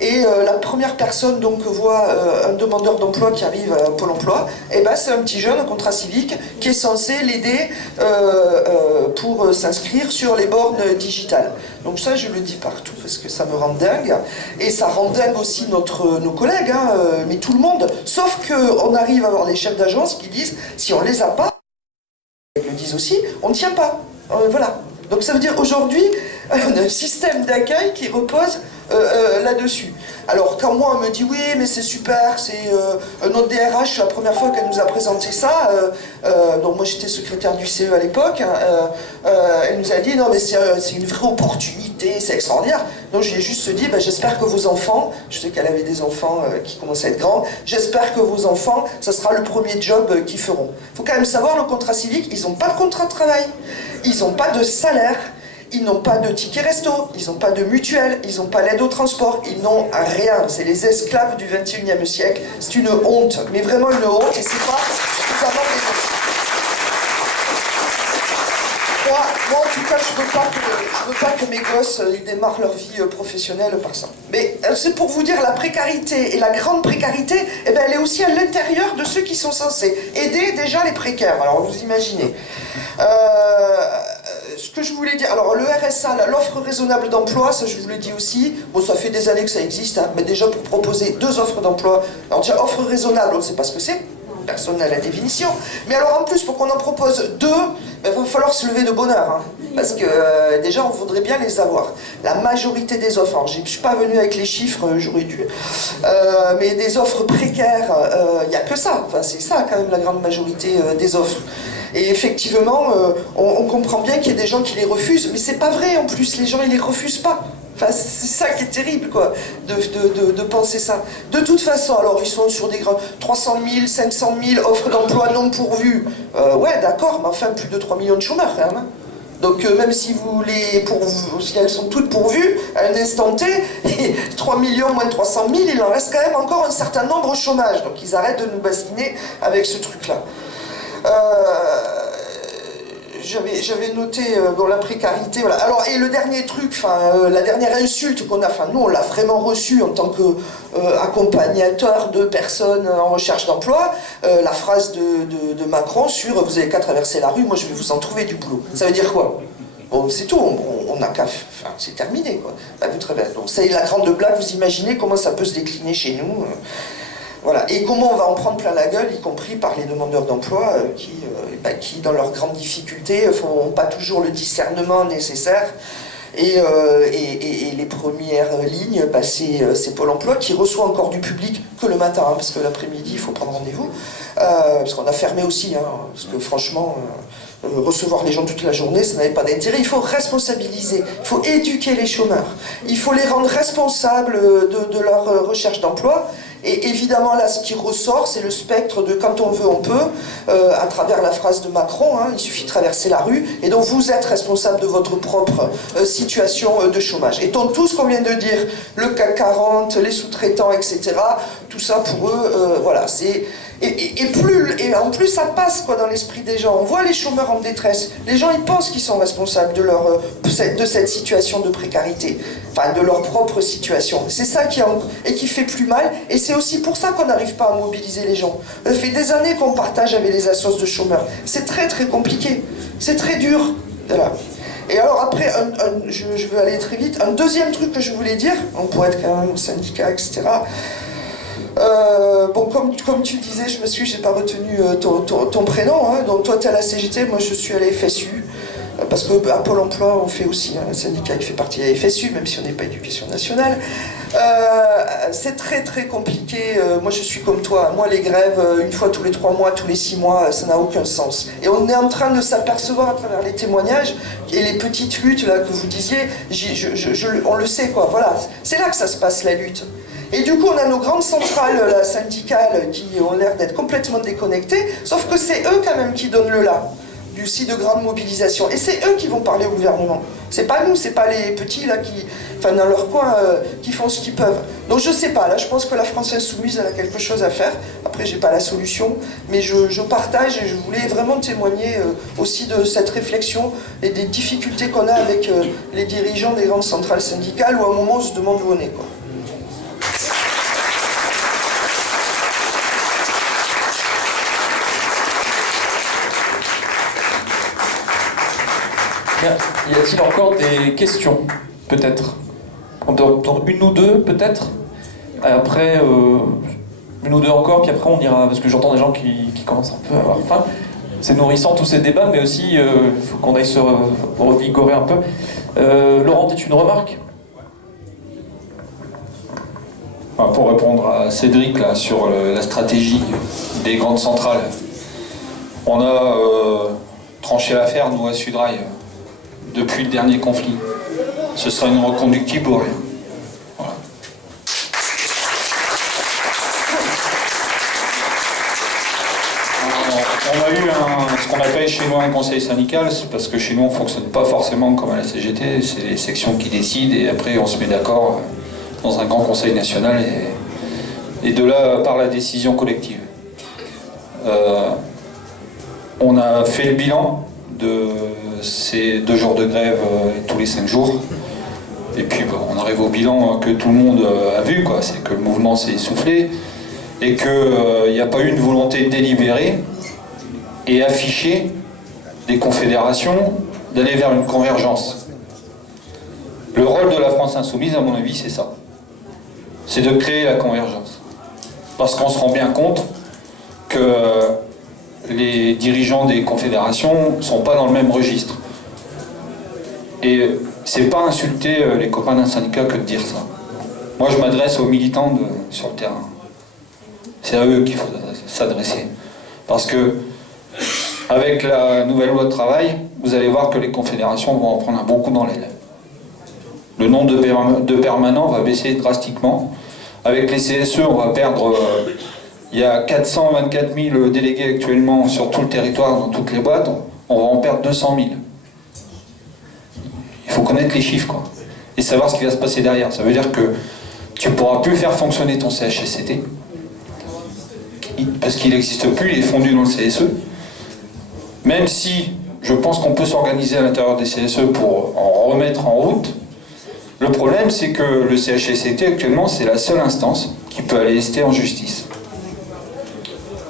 et la première personne donc voit un demandeur d'emploi qui arrive à Pôle emploi, et ben c'est un petit jeune, un contrat civique, qui est censé l'aider pour s'inscrire sur les bornes digitales. Donc ça je le dis partout parce que ça me rend dingue, et ça rend dingue aussi nos collègues, hein, mais tout le monde, sauf qu'on arrive à avoir les chefs d'agence qui disent si on les a pas, ils le disent aussi, on ne tient pas. Voilà. Donc ça veut dire aujourd'hui, on a un système d'accueil qui repose là-dessus. Alors quand moi on me dit oui mais c'est super, c'est notre DRH la première fois qu'elle nous a présenté ça, donc moi j'étais secrétaire du CE à l'époque, elle nous a dit non mais c'est une vraie opportunité, c'est extraordinaire. Donc je lui ai juste dit j'espère que vos enfants, je sais qu'elle avait des enfants qui commençaient à être grands, j'espère que vos enfants, ça sera le premier job qu'ils feront. Il faut quand même savoir le contrat civique, ils n'ont pas de contrat de travail, ils n'ont pas de salaire. Ils n'ont pas de ticket resto, ils n'ont pas de mutuelle, ils n'ont pas l'aide au transport, ils n'ont rien. C'est les esclaves du 21e siècle. C'est une honte, mais vraiment une honte, et c'est pas suffisamment dénoncé. Moi, en tout cas, je veux pas que mes gosses ils démarrent leur vie professionnelle par ça. Mais c'est pour vous dire, la précarité, et la grande précarité, eh ben, elle est aussi à l'intérieur de ceux qui sont censés aider déjà les précaires. Alors, vous imaginez. Ce que je voulais dire, alors le RSA, l'offre raisonnable d'emploi, ça je vous l'ai dit aussi, bon ça fait des années que ça existe, hein, mais déjà pour proposer 2 offres d'emploi, alors déjà offre raisonnable, on ne sait pas ce que c'est, personne n'a la définition, mais alors en plus pour qu'on en propose 2, il va falloir se lever de bonheur, hein, parce que déjà on voudrait bien les avoir. La majorité des offres, alors je ne suis pas venu avec les chiffres, j'aurais dû, mais des offres précaires, il n'y a que ça, enfin c'est ça quand même la grande majorité des offres. Et effectivement, on comprend bien qu'il y a des gens qui les refusent, mais c'est pas vrai en plus, les gens ils les refusent pas. Enfin, c'est ça qui est terrible, quoi, de penser ça. De toute façon, alors ils sont sur des 300 000, 500 000 offres d'emploi non pourvues. Ouais, d'accord, mais enfin plus de 3 millions de chômeurs quand même. Hein. Donc même si si elles sont toutes pourvues, à un instant T, 3 millions moins de 300 000, il en reste quand même encore un certain nombre au chômage. Donc ils arrêtent de nous bassiner avec ce truc-là. J'avais noté la précarité, voilà. Alors, et le dernier truc, la dernière insulte qu'on a, nous on l'a vraiment reçue en tant qu'accompagnateur de personnes en recherche d'emploi, la phrase de Macron sur « vous avez qu'à traverser la rue, moi je vais vous en trouver du boulot ». Ça veut dire quoi? Bon, c'est tout, on n'a qu'à... Enfin, c'est terminé, quoi. Vous traversez. Donc c'est la grande blague, vous imaginez comment ça peut se décliner chez nous voilà. Et comment on va en prendre plein la gueule, y compris par les demandeurs d'emploi qui, dans leurs grandes difficultés, font pas toujours le discernement nécessaire. Et les premières lignes, c'est Pôle emploi qui reçoit encore du public que le matin, hein, parce que l'après-midi, il faut prendre rendez-vous. Parce qu'on a fermé aussi, hein, parce que franchement... recevoir les gens toute la journée, ça n'avait pas d'intérêt. Il faut responsabiliser, il faut éduquer les chômeurs, il faut les rendre responsables de leur recherche d'emploi. Et évidemment, là, ce qui ressort, c'est le spectre de « quand on veut, on peut », à travers la phrase de Macron, hein, il suffit de traverser la rue, et donc vous êtes responsable de votre propre situation de chômage. Et donc tout ce qu'on vient de dire, le CAC 40, les sous-traitants, etc., tout ça pour eux, voilà, c'est... Et en plus ça passe quoi dans l'esprit des gens. On voit les chômeurs en détresse. Les gens ils pensent qu'ils sont responsables de cette situation de précarité, enfin de leur propre situation. C'est ça qui fait plus mal. Et c'est aussi pour ça qu'on n'arrive pas à mobiliser les gens. Ça fait des années qu'on partage avec les assos de chômeurs. C'est très très compliqué. C'est très dur. Voilà. Et alors après, je veux aller très vite. Un deuxième truc que je voulais dire, on pourrait être quand même au syndicat, etc. Bon, comme tu disais, j'ai pas retenu ton prénom, hein, donc toi tu es à la CGT, moi je suis à la FSU, parce qu'à Pôle emploi on fait aussi un syndicat qui fait partie de la FSU, même si on n'est pas éducation nationale. C'est très très compliqué, moi je suis comme toi, moi les grèves, une fois tous les 3 mois, tous les 6 mois, ça n'a aucun sens. Et on est en train de s'apercevoir à travers les témoignages, et les petites luttes là, que vous disiez, on le sait quoi, voilà, c'est là que ça se passe la lutte. Et du coup, on a nos grandes centrales syndicales qui ont l'air d'être complètement déconnectées, sauf que c'est eux quand même qui donnent le là, aussi de grandes mobilisations. Et c'est eux qui vont parler au gouvernement. C'est pas nous, c'est pas les petits là dans leur coin, qui font ce qu'ils peuvent. Donc je sais pas, là je pense que la France Insoumise elle a quelque chose à faire. Après j'ai pas la solution, mais je partage et je voulais vraiment témoigner aussi de cette réflexion et des difficultés qu'on a avec les dirigeants des grandes centrales syndicales où à un moment on se demande où on est, quoi. Bien. Y a-t-il encore des questions? Peut-être. On peut en prendre une ou deux, peut-être. Après, une ou deux encore, puis après on ira... Parce que j'entends des gens qui commencent un peu à avoir faim. C'est nourrissant tous ces débats, mais aussi il faut qu'on aille se revigorer un peu. Laurent, as-tu une remarque? enfin, pour répondre à Cédric là, sur la stratégie des grandes centrales, on a tranché l'affaire, nous, à Sudrail, depuis le dernier conflit. Ce sera une reconductible ou rien. Voilà. On a eu ce qu'on appelle chez nous un conseil syndical, c'est parce que chez nous on ne fonctionne pas forcément comme à la CGT, c'est les sections qui décident et après on se met d'accord dans un grand conseil national et de là part la décision collective. On a fait le bilan de ces 2 jours de grève tous les 5 jours. Et puis bon, on arrive au bilan que tout le monde a vu, quoi. C'est que le mouvement s'est essoufflé et qu'il n'y a pas eu une volonté délibérée et affichée des confédérations d'aller vers une convergence. Le rôle de la France insoumise, à mon avis, c'est ça. C'est de créer la convergence. Parce qu'on se rend bien compte que les dirigeants des confédérations ne sont pas dans le même registre. Et c'est pas insulter les copains d'un syndicat que de dire ça. Moi, je m'adresse aux militants sur le terrain. C'est à eux qu'il faut s'adresser. Parce que, avec la nouvelle loi de travail, vous allez voir que les confédérations vont en prendre un bon coup dans l'aile. Le nombre de permanents va baisser drastiquement. Avec les CSE, on va perdre... il y a 424 000 délégués actuellement sur tout le territoire, dans toutes les boîtes. On va en perdre 200 000. Il faut connaître les chiffres, quoi. Et savoir ce qui va se passer derrière. Ça veut dire que tu ne pourras plus faire fonctionner ton CHSCT. Parce qu'il n'existe plus, il est fondu dans le CSE. Même si je pense qu'on peut s'organiser à l'intérieur des CSE pour en remettre en route, le problème c'est que le CHSCT actuellement c'est la seule instance qui peut aller lester en justice.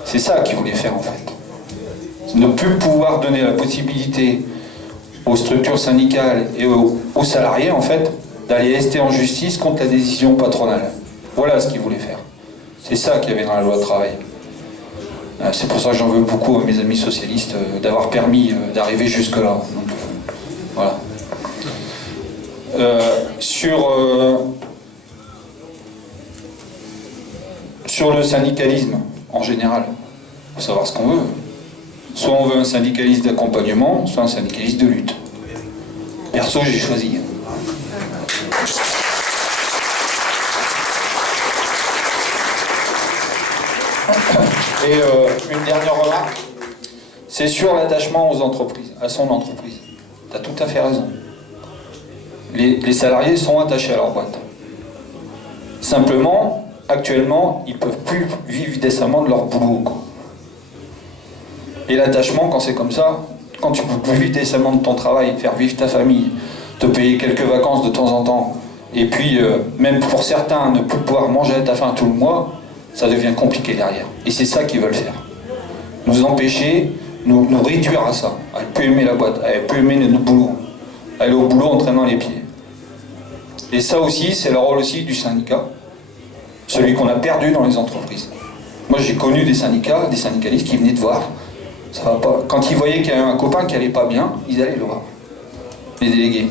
C'est ça qu'ils voulaient faire en fait. Ne plus pouvoir donner la possibilité aux structures syndicales et aux salariés en fait d'aller lester en justice contre la décision patronale. Voilà ce qu'ils voulaient faire. C'est ça qu'il y avait dans la loi de travail. C'est pour ça que j'en veux beaucoup à mes amis socialistes d'avoir permis d'arriver jusque-là. Voilà. Sur le syndicalisme en général, il faut savoir ce qu'on veut. Soit on veut un syndicaliste d'accompagnement, soit un syndicaliste de lutte. Perso, j'ai choisi. Et une dernière remarque, c'est sur l'attachement aux entreprises, à son entreprise. Tu as tout à fait raison. Les salariés sont attachés à leur boîte. Simplement, actuellement, ils ne peuvent plus vivre décemment de leur boulot, quoi. Et l'attachement, quand c'est comme ça, quand tu ne peux plus vivre décemment de ton travail, faire vivre ta famille, te payer quelques vacances de temps en temps, et puis même pour certains, ne plus pouvoir manger à ta faim tout le mois, ça devient compliqué derrière. Et c'est ça qu'ils veulent faire. Nous empêcher, nous réduire à ça. À ne plus aimer la boîte, à ne plus aimer notre boulot. Aller au boulot en traînant les pieds. Et ça aussi, c'est le rôle aussi du syndicat. Celui qu'on a perdu dans les entreprises. Moi, j'ai connu des syndicats, des syndicalistes qui venaient te voir. Ça va pas. Quand ils voyaient qu'il y avait un copain qui allait pas bien, ils allaient le voir. Les délégués.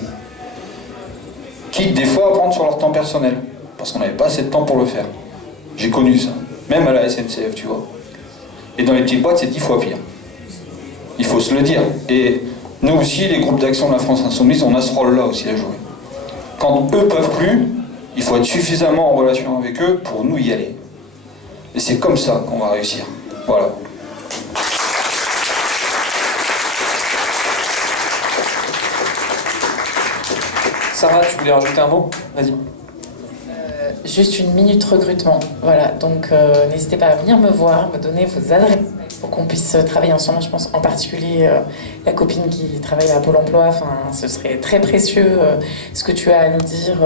Quitte des fois à prendre sur leur temps personnel. Parce qu'on n'avait pas assez de temps pour le faire. J'ai connu ça. Même à la SNCF, tu vois. Et dans les petites boîtes, c'est 10 fois pire. Il faut se le dire. Et nous aussi, les groupes d'action de la France Insoumise, on a ce rôle-là aussi à jouer. Quand eux peuvent plus, il faut être suffisamment en relation avec eux pour nous y aller. Et c'est comme ça qu'on va réussir. Voilà. Sarah, tu voulais rajouter un mot? Vas-y. Juste une minute recrutement. Voilà, donc n'hésitez pas à venir me voir, me donner vos adresses pour qu'on puisse travailler ensemble. Je pense en particulier la copine qui travaille à Pôle emploi. Enfin, ce serait très précieux ce que tu as à nous dire.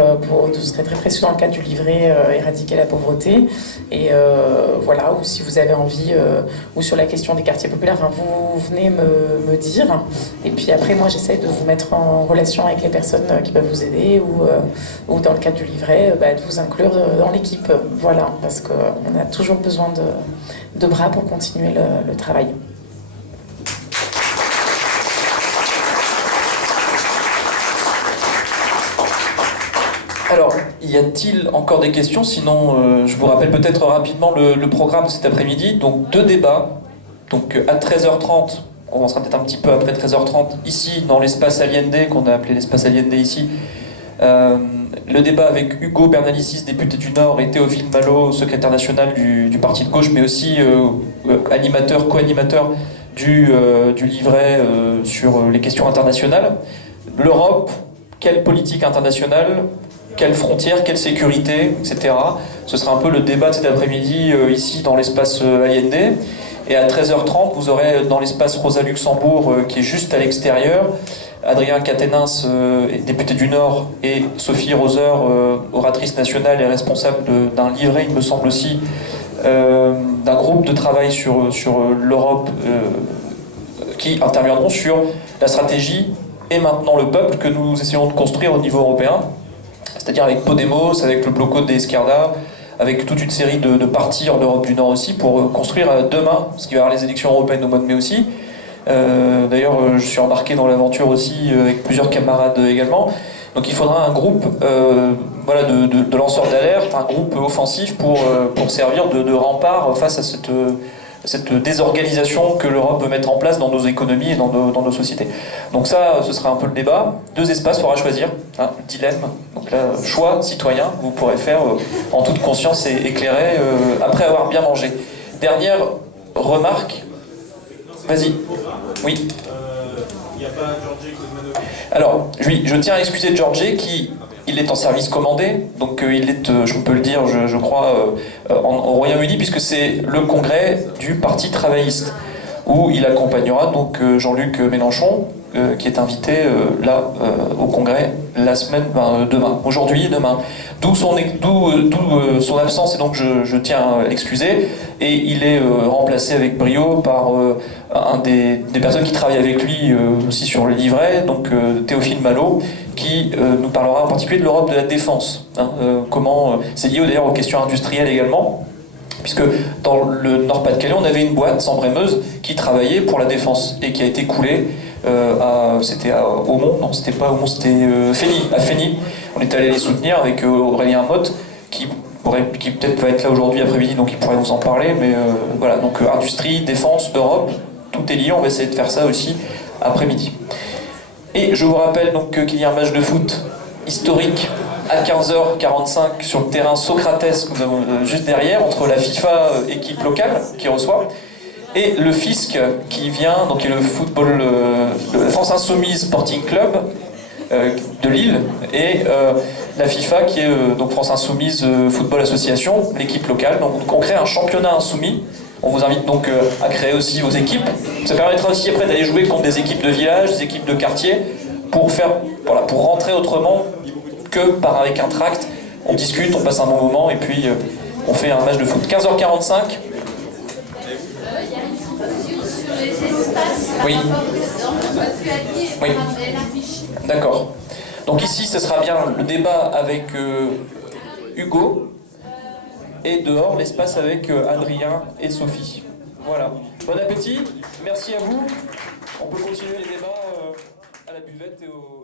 Ce serait très précieux dans le cadre du livret éradiquer la pauvreté. Et voilà, ou si vous avez envie, ou sur la question des quartiers populaires, enfin, vous venez me dire. Et puis après, moi, j'essaie de vous mettre en relation avec les personnes qui peuvent vous aider ou dans le cadre du livret, de vous inclure dans l'équipe. Voilà, parce qu'on a toujours besoin de bras pour continuer le travail. Alors, y a-t-il encore des questions? Sinon, je vous rappelle peut-être rapidement le programme de cet après-midi. Donc, 2 débats. Donc, à 13h30, on commencera peut-être un petit peu après 13h30, ici, dans l'espace Allende, qu'on a appelé l'espace Allende ici. Le débat avec Hugo Bernalicis, député du Nord, et Théophile Malo, secrétaire national du parti de gauche, mais aussi animateur, co-animateur du livret sur les questions internationales. L'Europe, quelle politique internationale, quelles frontières, quelle sécurité, etc. Ce sera un peu le débat de cet après-midi ici dans l'espace Allende. Et à 13h30, vous aurez dans l'espace Rosa Luxembourg, qui est juste à l'extérieur, Adrien Quatennens, député du Nord, et Sophie Roser, oratrice nationale et responsable d'un livret, il me semble aussi, d'un groupe de travail sur l'Europe, qui interviendront sur la stratégie et maintenant le peuple que nous essayons de construire au niveau européen, c'est-à-dire avec Podemos, avec le Bloco de Esquerda, avec toute une série de partis en Europe du Nord aussi, pour construire demain, parce qu'il va y avoir les élections européennes au mois de mai aussi. D'ailleurs, je suis embarqué dans l'aventure aussi avec plusieurs camarades également. Donc il faudra un groupe voilà, de lanceurs d'alerte, un groupe offensif pour servir de rempart face à cette désorganisation que l'Europe veut mettre en place dans nos économies et dans nos sociétés. Donc ça, ce sera un peu le débat. 2 espaces, il faudra choisir. Hein, dilemme, donc là, choix citoyen, vous pourrez faire en toute conscience et éclairé après avoir bien mangé. Dernière remarque. Vas-y. Oui. Il n'y a pas Georgi Kuzmanovic. Alors, oui, je tiens à excuser Georgi qui... Il est en service commandé, donc il est, je peux le dire, je crois, au Royaume-Uni, puisque c'est le congrès du Parti travailliste, où il accompagnera donc Jean-Luc Mélenchon, qui est invité là au congrès la semaine, demain, aujourd'hui et demain. D'où son absence, et donc je tiens à l'excuser. Et il est remplacé avec brio par un des personnes qui travaillent avec lui aussi sur le livret, donc Théophile Malo, qui nous parlera en particulier de l'Europe de la défense. Hein, comment c'est lié d'ailleurs aux questions industrielles également, puisque dans le Nord-Pas-de-Calais, on avait une boîte, Sambre-et-Meuse, qui travaillait pour la défense et qui a été coulée c'était à Aumont, non, c'était pas Aumont, c'était à Fény. On est allé les soutenir avec Aurélien Motte, qui peut-être va être là aujourd'hui après-midi, donc il pourrait vous en parler, mais voilà, donc industrie, défense, Europe, tout est lié, on va essayer de faire ça aussi après-midi. Et je vous rappelle donc qu'il y a un match de foot historique à 15h45 sur le terrain Socrates que nous avons juste derrière, entre la FIFA équipe locale qui reçoit et le FISC qui vient, donc qui est le football, la France Insoumise Sporting Club de Lille, et la FIFA qui est donc France Insoumise Football Association, l'équipe locale. Donc on crée un championnat insoumis. On vous invite donc à créer aussi vos équipes. Ça permettra aussi après d'aller jouer contre des équipes de village, des équipes de quartier, pour rentrer autrement que avec un tract. On discute, on passe un bon moment et puis on fait un match de foot. 15h45. Oui. Oui. D'accord. Donc ici, ce sera bien le débat avec Hugo. Et dehors, l'espace avec Adrien et Sophie. Voilà. Bon appétit, merci à vous. On peut continuer les débats à la buvette et au...